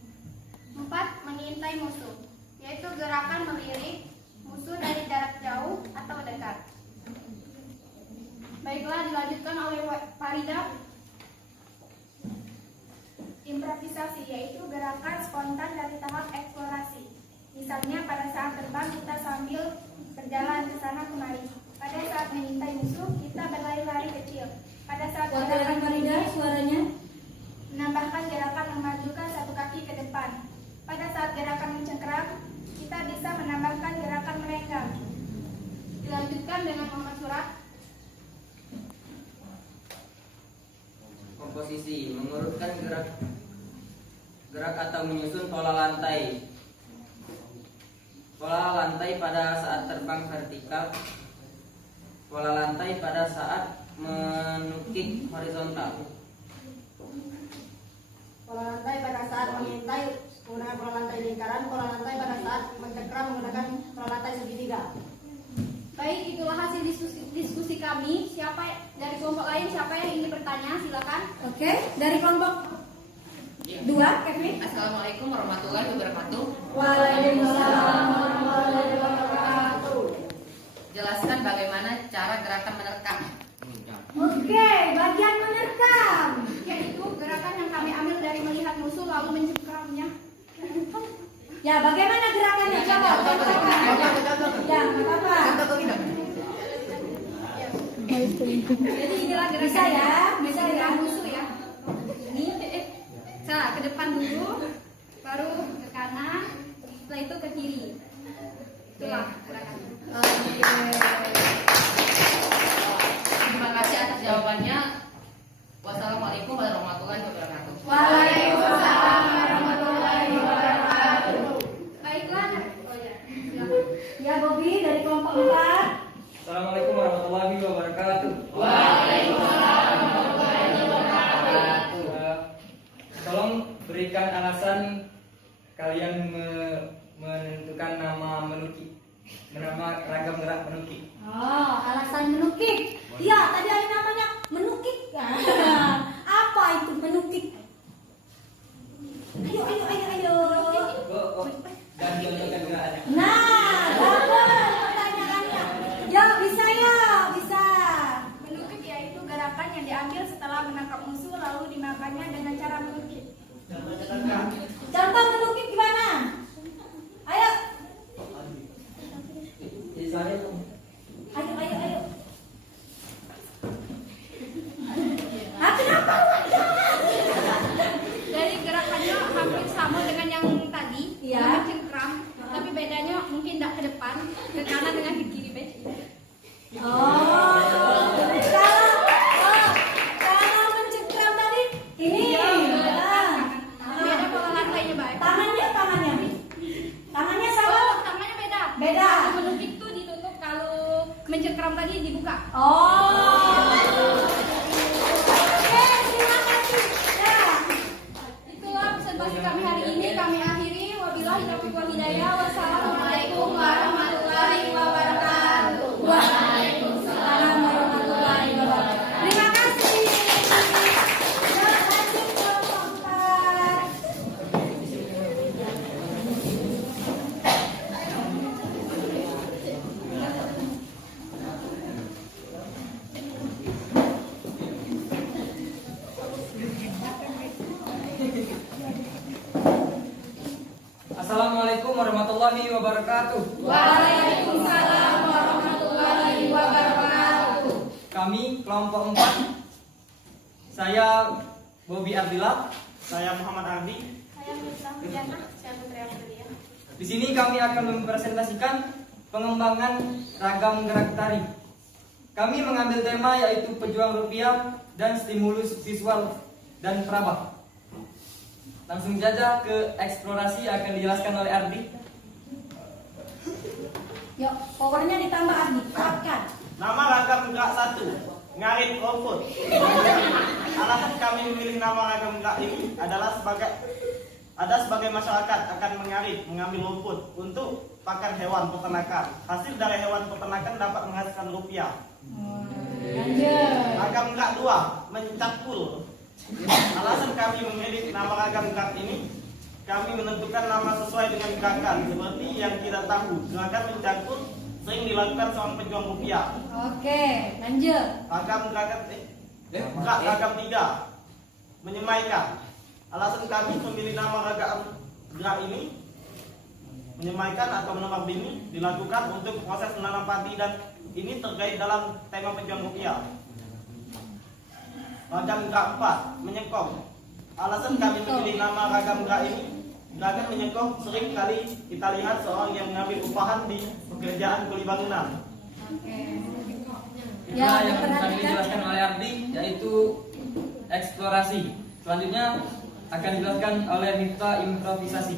4 mengintai musuh, yaitu gerakan melirik musuh dari jarak jauh atau dekat. Baiklah, dilanjutkan oleh Farida. Improvisasi, yaitu gerakan spontan dari tahap eksplorasi. Misalnya pada saat terbang kita sambil berjalan ke sana kemari. Pada saat mengintai musuh kita berlari-lari kecil. Pada saat gerakan Farida suaranya menambahkan gerakan memajukan 1 kaki ke depan. Pada saat gerakan mencengkeram kita bisa menambahkan gerakan merenggang. Dilanjutkan dengan Muhammad Surat. Komposisi mengurutkan gerak atau menyusun pola lantai. Pola lantai pada saat terbang vertikal. Pola lantai pada saat menukik horizontal. Pola lantai pada saat mengintai menggunakan pola lantai lingkaran, pola lantai pada saat mencengkram menggunakan pola lantai segitiga. Baik, itulah hasil diskusi kami. Siapa dari kelompok lain, siapa yang ingin bertanya, silakan. Oke, dari kelompok 2, Kevin. Assalamualaikum warahmatullahi wabarakatuh. Waalaikumsalam warahmatullahi wabarakatuh. Jelaskan bagaimana cara gerakan menerkam. Oke, bagian menerkam, yaitu gerakan yang kami ambil dari melihat musuh lalu mencengkramnya. Ya, bagaimana gerakannya? Coba. Ya, nggak apa-apa. Jadi inilah gerakan bisa ya, musuh ya. Ini, ke depan dulu, baru ke kanan, setelah itu ke kiri. Itulah gerakannya. Terima kasih atas jawabannya. Wassalamualaikum warahmatullahi wabarakatuh. Waalaikumsalam warahmatullahi wabarakatuh. Baiklah. Oh ya, silakan. Ya, Bobby dari kelompok 4. Assalamualaikum warahmatullahi wabarakatuh. Waalaikumsalam warahmatullahi wabarakatuh. Tolong berikan alasan kalian menentukan nama menukik, nama ragam gerak menukik. Oh, alasan menukik. Iya, tadi ada namanya menukik. Apa itu menukik? Ayo. Dan contohkan gerakannya. Nah, bagus pertanyaannya. Ya, bisa ya, bisa. Menukik yaitu gerakan yang diambil setelah menangkap musuh lalu dimakannya dengan cara menukik. Contoh menukik gimana? Ayo. Ayo. Kenapa? Dari gerakannya hampir sama dengan yang tadi, Iya. yang mencengkram, tapi bedanya mungkin tidak ke depan, ke kanan dengan ke kiri. Kalau mencengkram tadi ini. Beda pola lantainya, Mbak. Tangannya. Tangannya sama. Oh, tangannya beda. Beda. Kalau menukik tuh ditutup, kalau mencengkram tadi dibuka. Oke, terima kasih. Ya. Itulah presentasi kami hari ini. Kami akhiri. Wabillahi taufiq wal hidayah. Wassalamualaikum warahmatullahi warahmatullahi wabarakatuh. Waalaikumsalam warahmatullahi wabarakatuh. Kami kelompok 4. Saya Bobi Ardila. Saya Muhammad Ardi. Saya Mitra Hudiana, saya Putri Aprilia. Di sini kami akan mempresentasikan pengembangan ragam gerak tari. Kami mengambil tema yaitu pejuang rupiah dan stimulus visual dan peraba. Langsung saja ke eksplorasi akan dijelaskan oleh Ardi. Yuk, powernya ditambah Ardi. Silakan. Nama ragam gerak 1, ngarit rumput. Alasan kami memilih nama ragam gerak ini adalah sebagai masyarakat akan mengambil rumput untuk pakan hewan peternakan. Hasil dari hewan peternakan dapat menghasilkan rupiah. Ragam gerak 2, mencakul. Alasan kami memilih nama ragam gerak ini, kami menentukan nama sesuai dengan gerakan. Seperti yang kita tahu, gerakan mencakul sering dilakukan seorang pejuang rupiah. Oke, lanjut. Ragam 3, menyemaikan. Alasan kami memilih nama ragam gerak ini, menyemaikan atau menambah bini, dilakukan untuk proses menanam padi dan ini terkait dalam tema pejuang rupiah. Ragam gerak 4, menyengkong. Alasan kami memilih nama ragam gerak ini, gerakan menyengkong sering kali kita lihat seorang yang mengambil upahan di pekerjaan kuli bangunan. Oke. Itulah yang akan diperhatikan. dijelaskan oleh Ardi, yaitu eksplorasi. Selanjutnya akan dijelaskan oleh Mifta improvisasi.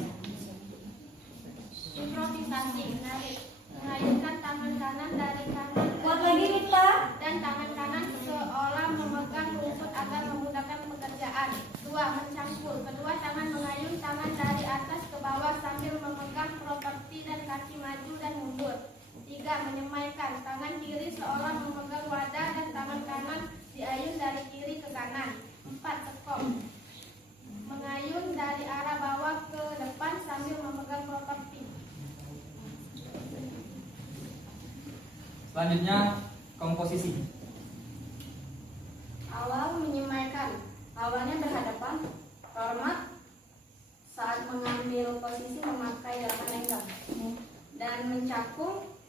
Improvisasi, menarik. Mengayunkan tangan kanan dari kanan Kuat lagi Mita. dan tangan kanan seolah memegang rumput agar memudahkan pekerjaan. 2. Mencangkul. Kedua tangan mengayun tangan dari atas ke bawah sambil memegang properti dan kaki maju dan mundur. 3. Menyemaikan. Tangan kiri seolah memegang wadah dan tangan kanan diayun dari kiri ke kanan. 4. Tekok. Mengayun dari arah bawah ke depan sambil memegang properti. Selanjutnya komposisi. Awal menyemaikan. Awalnya berhadapan, hormat saat mengambil posisi memakai gerakan lenggang. Dan mencakung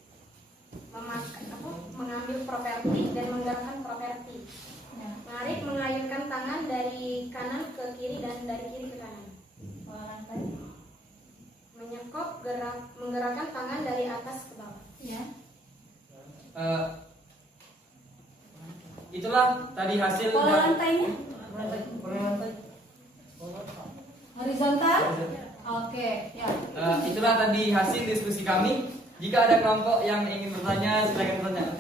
mengambil properti dan menggerakkan properti. Menarik mengayunkan tangan dari kanan ke kiri dan dari kiri ke kanan. Menyekop menggerakkan tangan dari atas ke bawah. Itulah tadi hasil Pola lantainya horizontal. Oke, ya. Itulah tadi hasil diskusi kami. Jika ada kelompok yang ingin bertanya, silakan bertanya.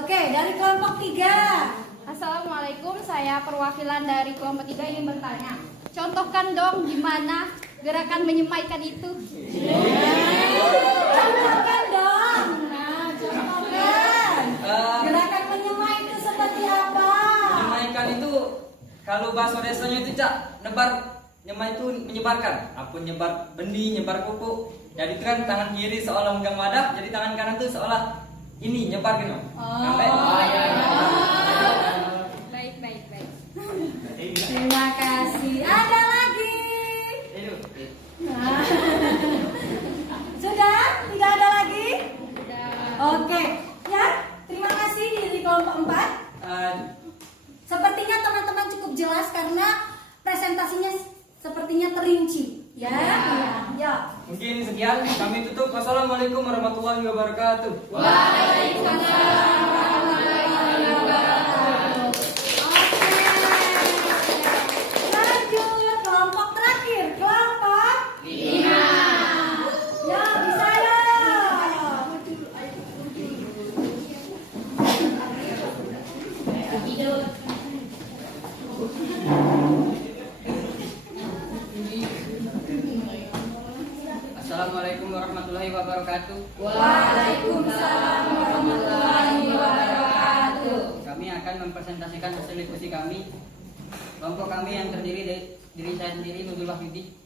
Oke, dari kelompok 3. Assalamualaikum, saya perwakilan dari kelompok 3 ingin bertanya. Contohkan dong gimana gerakan menyemaikan itu. Contohkan dong. Nah, contohkan. Gerakan menyemai itu seperti apa? Menyemaikan itu kalau bahasa desanya itu nyemai itu menyebarkan. Apa nyebar benih, nyebar pupuk. Jadi itu kan tangan kiri seolah megang wadah, jadi tangan kanan itu seolah ini nyebar gitu. Sampai Baik. Terima kasih. Ada lagi? Nah. Sudah? Tidak ada lagi? Oke. Ya, terima kasih dari kelompok 4. Sepertinya teman-teman cukup jelas karena presentasinya sepertinya terinci. Ya. Mungkin sekian, kami tutup. Wassalamualaikum warahmatullahi wabarakatuh. Waalaikumsalam warahmatullahi wabarakatuh. Oke. Lanjut kelompok terakhir, kelompok 5. Ya, bisa ya. Assalamualaikum warahmatullahi wabarakatuh. Waalaikumsalam warahmatullahi wabarakatuh. Kami akan mempresentasikan hasil diskusi kami. Kelompok kami yang terdiri dari diri saya sendiri, Nurul Wahyudi.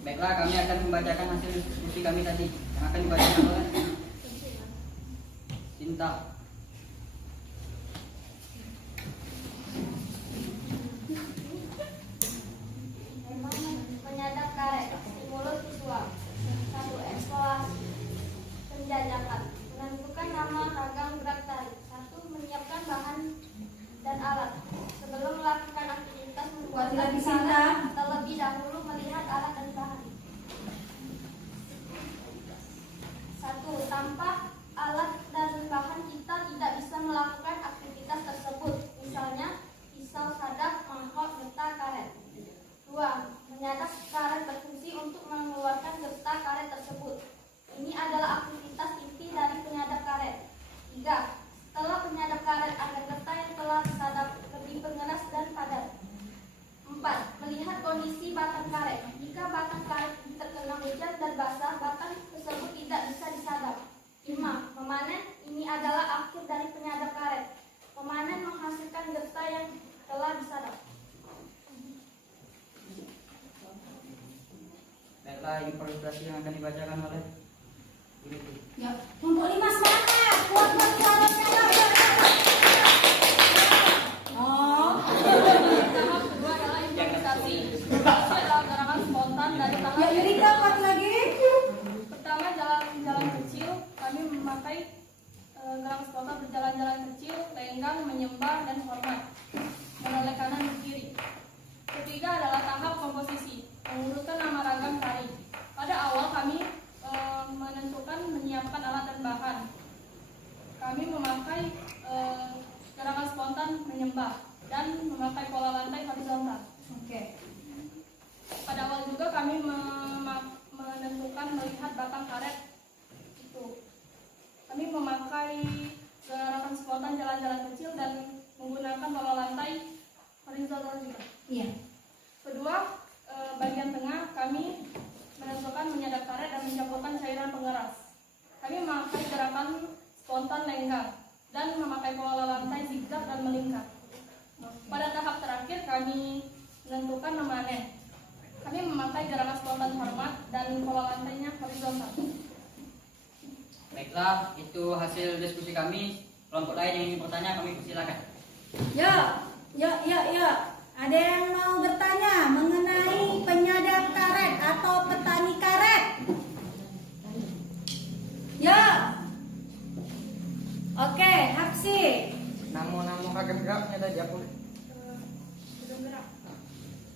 Baiklah, kami akan membacakan hasil diskusi kami tadi. Yang akan dibacakan oleh Cinta. sudah basah, batang tersebut tidak bisa disadap. 5. Memanen ini adalah akhir dari penyadap karet. Memanen menghasilkan getah yang telah disadap. Baiklah, improvisasi yang akan dibacakan oleh Ya, kelompok 5 semangat. Kuat-kuat suaranya. Oh. Tahap kedua adalah improvisasi. Ini adalah gerakan spontan dari tahap Ya, Yurika kuat lagi. pertama jalan-jalan kecil. Kami memakai gerakan spontan berjalan-jalan kecil, lenggang, menyembah, dan hormat. Menoleh kanan ke kiri. Ketiga adalah tahap komposisi, mengurutkan nama ragam tari. Pada awal kami menentukan menyiapkan alat dan bahan. Kami memakai gerakan spontan menyembah dan memakai pola lantai horizontal. Oke. Pada awal juga kami menentukan melihat batang karet itu. Kami memakai gerakan spontan jalan-jalan kecil dan menggunakan pola lantai horizontal juga. Iya. Kedua, bagian tengah kami menentukan menyadap karet dan mencampurkan cairan pengeras. Kami memakai gerakan spontan lenggang dan memakai pola lantai zigzag dan melingkar. Pada tahap terakhir kami menentukan memanen. Kami memakai gerakan spontan hormat dan pola lantainya horizontal. Baiklah, itu hasil diskusi kami. Kelompok lain yang ingin bertanya kami persilakan. Ya. Ada yang mau bertanya mengenai penyadap karet atau petani karet? Ya. Oke, Hapsi. Nama-nama ragam geraknya tadi apa?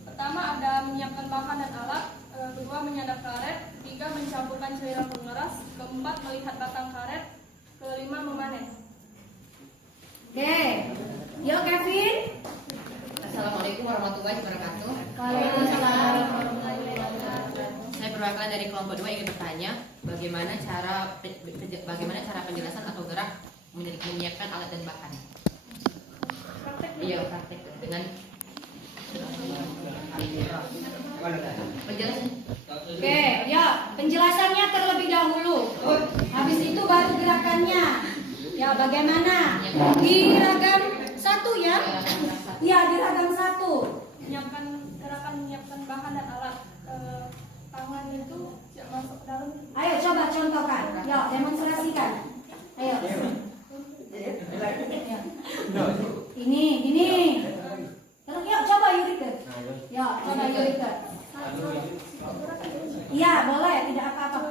Pertama ada menyiapkan bahan dan alat, kedua menyadap karet, ketiga mencampurkan cairan pengeras, keempat melihat batang karet, kelima memanen. Oke. Yo, Kevin. Assalamualaikum warahmatullahi wabarakatuh. Waalaikumsalam. Saya perwakilan dari kelompok 2 ingin bertanya bagaimana cara penjelasan atau gerak menyiapkan alat dan bahan. Iya, praktek dengan penjelasan. Oke, ya, penjelasannya terlebih dahulu. Habis itu baru gerakannya. Ya, bagaimana? Di ragam 1 ya? Iya, di ragam 1. Menyiapkan bahan dan alat. Tangan itu tidak masuk ke dalam. Ayo coba contohkan. Ya, demonstrasikan. Ayo. Ya. Ini. Terus yuk coba Yurika. Ya, coba Yurika. Iya, boleh, tidak apa-apa.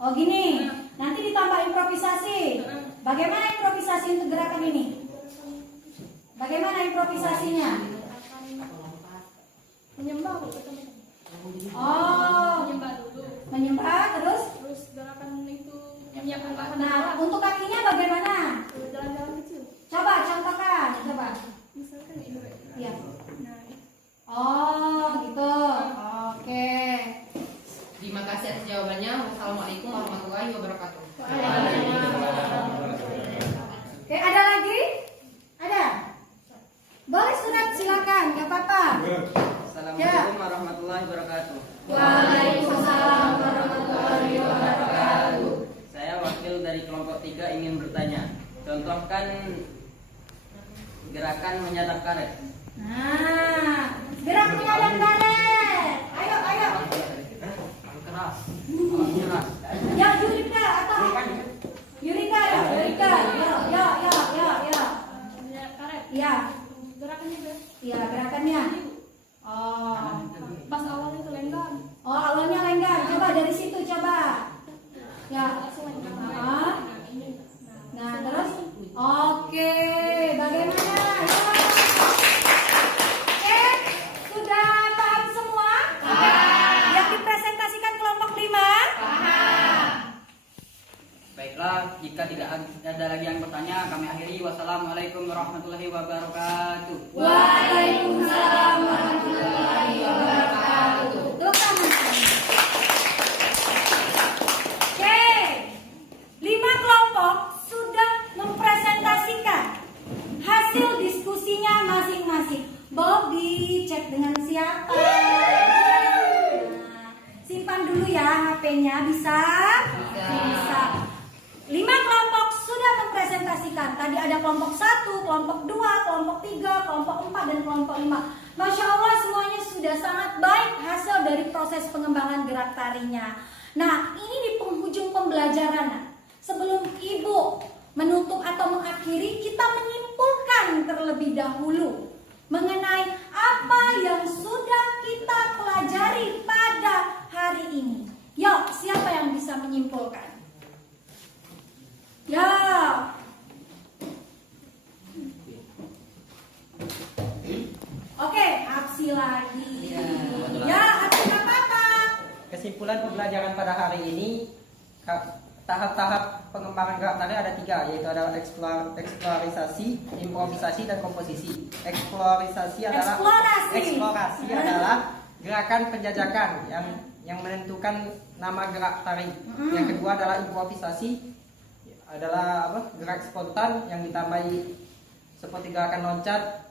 Oh, gini. Nanti ditambah improvisasi. Bagaimana improvisasi untuk gerakan ini? Bagaimana improvisasinya? Menyembah teman-teman. Oh, Menyembah dulu. menyembah terus. Terus gerakan itu menyiapkan bahan dan Nah, alat. untuk kakinya bagaimana? Jalan-jalan kecil. Coba contohkan, coba. Misalkan ini. Iya. Nah, Oh, gitu. Oke. Terima kasih atas jawabannya. Wassalamualaikum warahmatullahi wabarakatuh. Oke, ada lagi? Ada? Boleh surat silakan, nggak apa-apa. Assalamualaikum warahmatullahi wabarakatuh. Waalaikumsalam warahmatullahi wabarakatuh. Saya wakil dari kelompok 3 ingin bertanya. Contohkan gerakan menyadap karet. Nah, gerak menyadap karet. Ayo. Keras. Ya, Yurika atau Yurika. Ya. menyadap karet. Ya. Gerakannya guys. Ya, gerakannya. Oh. Pas awalnya itu lenggang. Oh, awalnya lenggang. Coba dari situ coba. Ya. Langsung lenggang. Ah. Ini. Nah, terus oke, bagaimana? Ya. Oke, sudah paham semua? Yang dipresentasikan kelompok 5? Baiklah, jika tidak ada lagi yang bertanya, kami akhiri. Wassalamualaikum warahmatullahi wabarakatuh. Waalaikumsalam warahmatullahi wabarakatuh. Tepuk tangan. Oke, 5 kelompok sudah mempresentasikan hasil diskusinya masing-masing. Bobby, cek dengan siapa? Nah, simpan dulu ya HP-nya, bisa? Bisa. 5 kelompok sudah mempresentasikan. Tadi ada kelompok 1, kelompok 2, kelompok 3, kelompok 4, dan kelompok 5. Masya Allah, semuanya sudah sangat baik hasil dari proses pengembangan gerak tarinya. Nah, ini di penghujung pembelajaran. Sebelum Ibu menutup atau mengakhiri, kita menyimpulkan terlebih dahulu mengenai apa yang sudah kita pelajari pada hari ini. Yuk, siapa yang bisa menyimpulkan? Ya. Oke, Hapsi lagi. Ya, Hapsi apa-apa. Kesimpulan pembelajaran pada hari ini, tahap-tahap pengembangan gerak tari ada 3, yaitu ada eksplorisasi, improvisasi, dan komposisi. Eksplorasi adalah gerakan penjajakan yang menentukan nama gerak tari. Yang kedua adalah improvisasi, adalah gerak spontan yang ditambahi seperti gerakan loncat,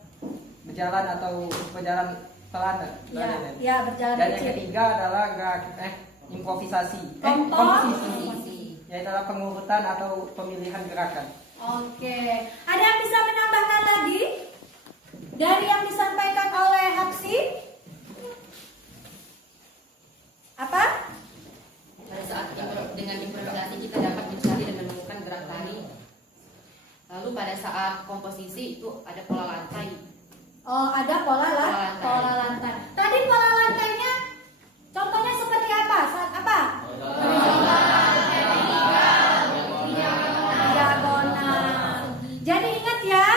berjalan atau berjalan pelan. Ya, berjalan Dan kecil. yang ketiga adalah improvisasi, komposisi, yaitu adalah pengurutan atau pemilihan gerakan. Oke, ada yang bisa menambahkan lagi dari yang disampaikan oleh Hapsi? Apa? Pada saat dengan improvisasi kita dapat mencari dan menemukan gerak tari. Lalu pada saat komposisi itu ada pola lantai. Oh, ada pola lantai. Tadi pola lantainya contohnya seperti apa? Saat apa? Diagonal. Jadi ingat ya,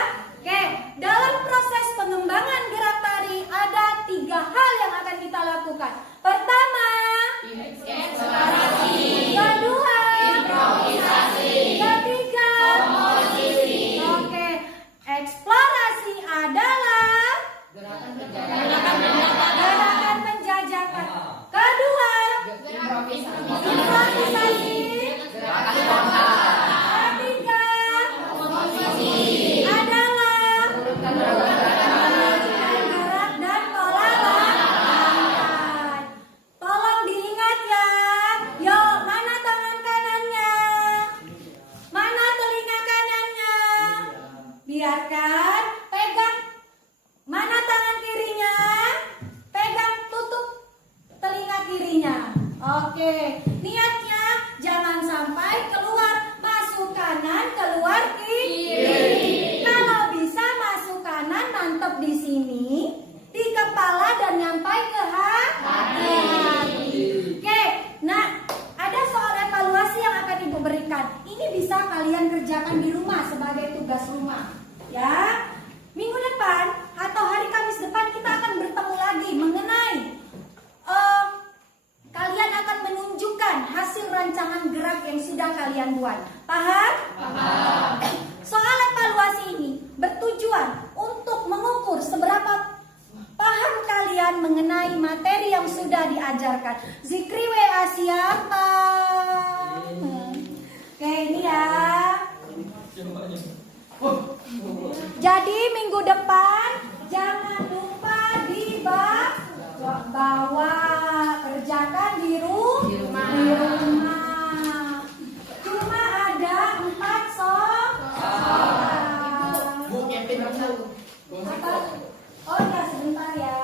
oke, dalam proses pengembangan gerak tari ada 3 hal yang akan kita lakukan. Pertama, Eksplorasi. kedua, Improvisasi. ketiga, Komposisi. Oke, eksplorasi adalah Gerakan gerakan penjajakan. Kedua, improvisasi. Ketiga, adalah gerak dan pola lantai. Tolong diingat ya. Yo, mana tangan kanannya? Mana telinga kanannya? Biarkan pegang. Mana tangan kirinya? Pegang, tutup telinga kirinya. Oke, niatnya jangan sampai keluar, masuk kanan, keluar kiri. Kalau bisa masuk kanan, mantep di sini, di kepala dan nyampai ke hati. Oke, nah ada soal evaluasi yang akan Ibu berikan. Ini bisa kalian kerjakan di rumah sebagai tugas rumah. Ya, minggu depan atau hari Kamis depan kita akan bertemu lagi mengenai kalian akan menunjukkan hasil rancangan gerak yang sudah kalian buat. Paham? Paham. Soal evaluasi ini bertujuan untuk mengukur seberapa paham kalian mengenai materi yang sudah diajarkan. Zikri WA siapa? Oke, ini ya. Jadi minggu depan jangan lupa bawa kerjakan di rumah. Cuma ada 4 soal. Oh ya, sebentar ya.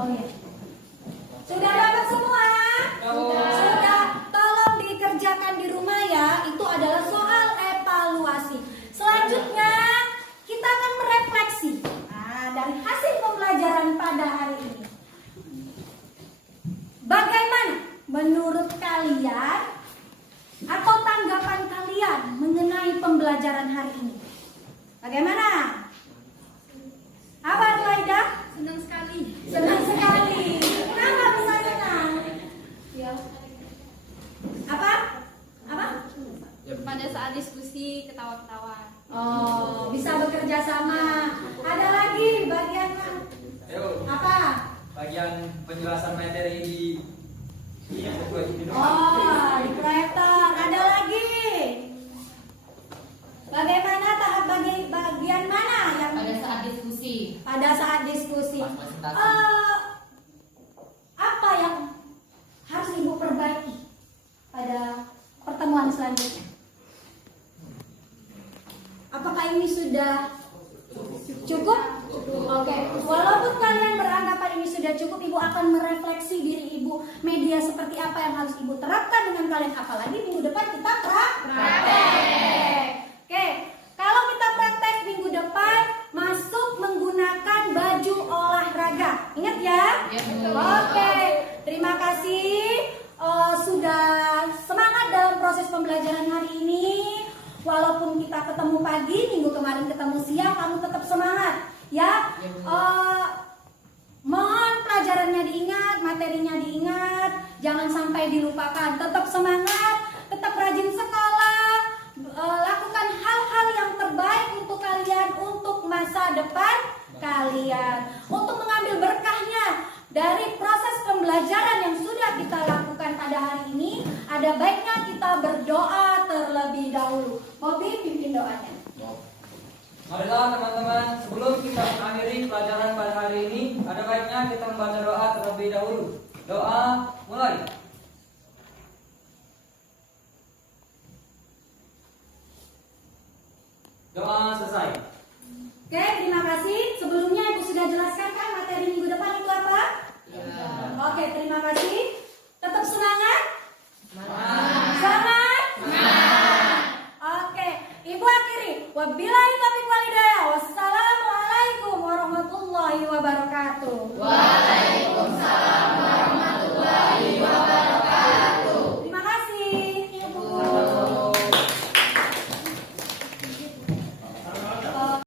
Oh ya. Sudah dapat semua? Sudah. Tolong dikerjakan di rumah ya. Itu adalah soal evaluasi. Selanjutnya kita akan merefleksi dari hasil pembelajaran pada hari ini. Bagaimana menurut kalian atau tanggapan kalian mengenai pembelajaran hari ini? Bagaimana? Apa Laida? Senang sekali. Senang sekali. Kenapa bisa senang? Ya. Apa? Pada saat diskusi ketawa-ketawa. Oh, bisa bekerja sama. Ada lagi bagian apa? Bagian penjelasan materi di Oh, di proyektor. Ada lagi. Bagaimana bagian mana yang Pada saat diskusi. pada saat diskusi? Pas presentasi. Apa yang harus Ibu perbaiki pada pertemuan selanjutnya? Apakah ini sudah cukup? Oke. Walaupun kalian beranggapan ini sudah cukup, Ibu akan merefleksi diri Ibu, media seperti apa yang harus Ibu terapkan dengan kalian, apalagi minggu depan kita praktek. Oke. Kalau kita praktek minggu depan, masuk menggunakan baju olahraga. Ingat ya? Ya, betul. Oke. Terima kasih sudah semangat dalam proses pembelajaran hari ini. Walaupun kita ketemu pagi, minggu kemarin ketemu siang, kamu tetap semangat ya. Mohon pelajarannya diingat, materinya diingat, jangan sampai dilupakan. Tetap semangat, tetap rajin sekolah, lakukan hal-hal yang terbaik untuk kalian, untuk masa depan kalian, untuk mengambil berkahnya dari proses pembelajaran yang sudah kita lakukan pada hari ini. Ada baiknya kita berdoa terlebih dahulu. Bobby, pimpin doanya. Marilah teman-teman, sebelum kita mengakhiri pelajaran pada hari ini, ada baiknya kita membaca doa terlebih dahulu. Doa mulai. Doa selesai. Oke, terima kasih. Sebelumnya Ibu sudah jelaskan kan materi minggu depan itu apa? Oke, terima kasih. Tetap semangat? Semangat? Oke, Ibu akhiri. Wabillahi taufiq wal hidayah.